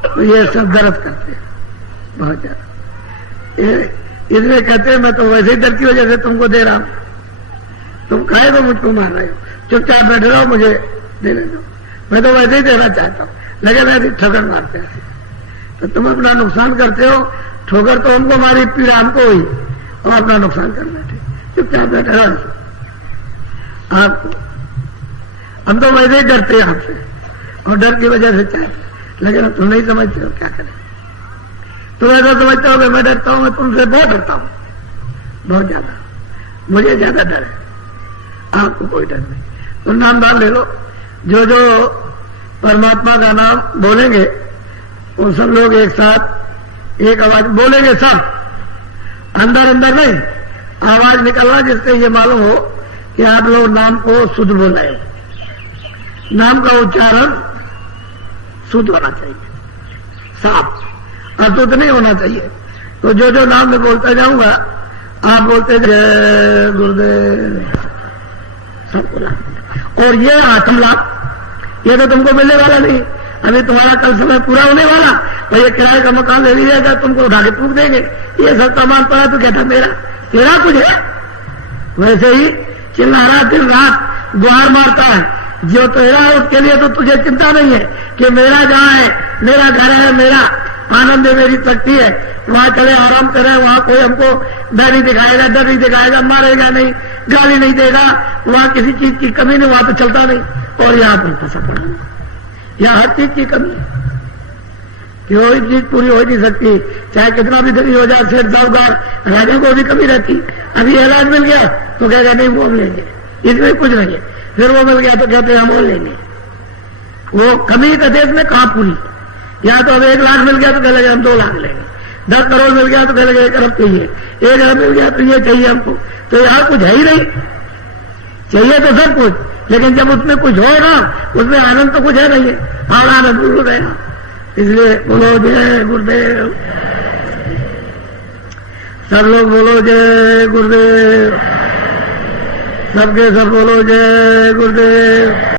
तो ये सब दर्द करते हैं बहुत ज्यादा। इसलिए कहते हैं मैं तो वैसे ही डर की वजह से तुमको दे रहा हूं, तुम खाए तो मुझको मार रहे हो, चुपचाप बैठे रहो, मुझे देने दो, मैं तो वैसे ही देना चाहता हूं, लेकिन ऐसी ठोकर मारते हैं। तो तुम अपना नुकसान करते हो, ठोकर तो हमको मारी, पीड़ा हमको हुई, और अपना नुकसान कर बैठे, चुपचाप बैठे रहो। आपको हम तो वैसे ही डरते हैं आपसे, और डर की वजह से चाहते, लेकिन तुम नहीं समझते हो, क्या करें। तुम ऐसा समझते हो कि मैं डरता हूं, मैं तुमसे बहुत डरता हूं, बहुत ज्यादा, मुझे ज्यादा डर है, आपको कोई डर नहीं। तो नामदान ले लो। जो जो परमात्मा का नाम बोलेंगे वो सब लोग एक साथ एक आवाज बोलेंगे, सब अंदर अंदर नहीं, आवाज निकलना जिससे ये मालूम हो कि आप लोग नाम को शुद्ध बोल रहे हो। नाम का उच्चारण शुद्ध होना चाहिए, साफ, अशुद्ध नहीं होना चाहिए। तो जो जो नाम मैं बोलता जाऊंगा आप बोलते जय गुरुदेव, सब बोला। और ये आत्म लाभ ये तो तुमको मिलने वाला नहीं, अभी तुम्हारा कल समय पूरा होने वाला, और ये किराए का मकान ले लीजिएगा, तुमको उठा के फूंक देंगे। ये सब सामान पड़ा तो कहता मेरा, तेरा कुछ है। वैसे ही चिल्ला रहा दिन रात गुहार मारता है, जो तेरा है उसके लिए तो तुझे चिंता नहीं है कि मेरा जहां है, मेरा घर है, मेरा आनंद है, मेरी शक्ति है, वहां चले आराम करे, वहां कोई हमको डर नहीं दिखाएगा, डर नहीं दिखाएगा, मारेगा नहीं, गाली नहीं देगा, वहां किसी चीज की कमी नहीं, वहां तो चलता नहीं। और यहाँ पर फंसा पड़ा, यहाँ हर चीज की कमी, कोई चीज पूरी हो नहीं सकती, चाहे कितना भी धनी हो जाए, सेठ साहूकार राजा को भी कमी रहती। अभी इलाज मिल गया तो कहेगा नहीं वो हम लेंगे, इसमें कुछ नहीं है, फिर वो मिल गया तो कहते हैं हम और लेंगे। वो कमी तो देश में कहां पूरी, या तो अब 1 लाख मिल गया तो कह लगे हम 2 लाख लेंगे, 10 करोड़ मिल गया तो कह लगे 1 अरब चाहिए, 1 अरब मिल गया तो ये चाहिए हमको। तो यहाँ कुछ है ही नहीं, चाहिए तो सब कुछ, लेकिन जब उसमें कुछ हो ना, उसमें आनंद तो कुछ है नहीं है, और आनंद भूल गया। इसलिए बोलो जय गुरुदेव, सब लोग बोलो जय गुरुदेव, सबके सब बोलो जय गुरुदेव।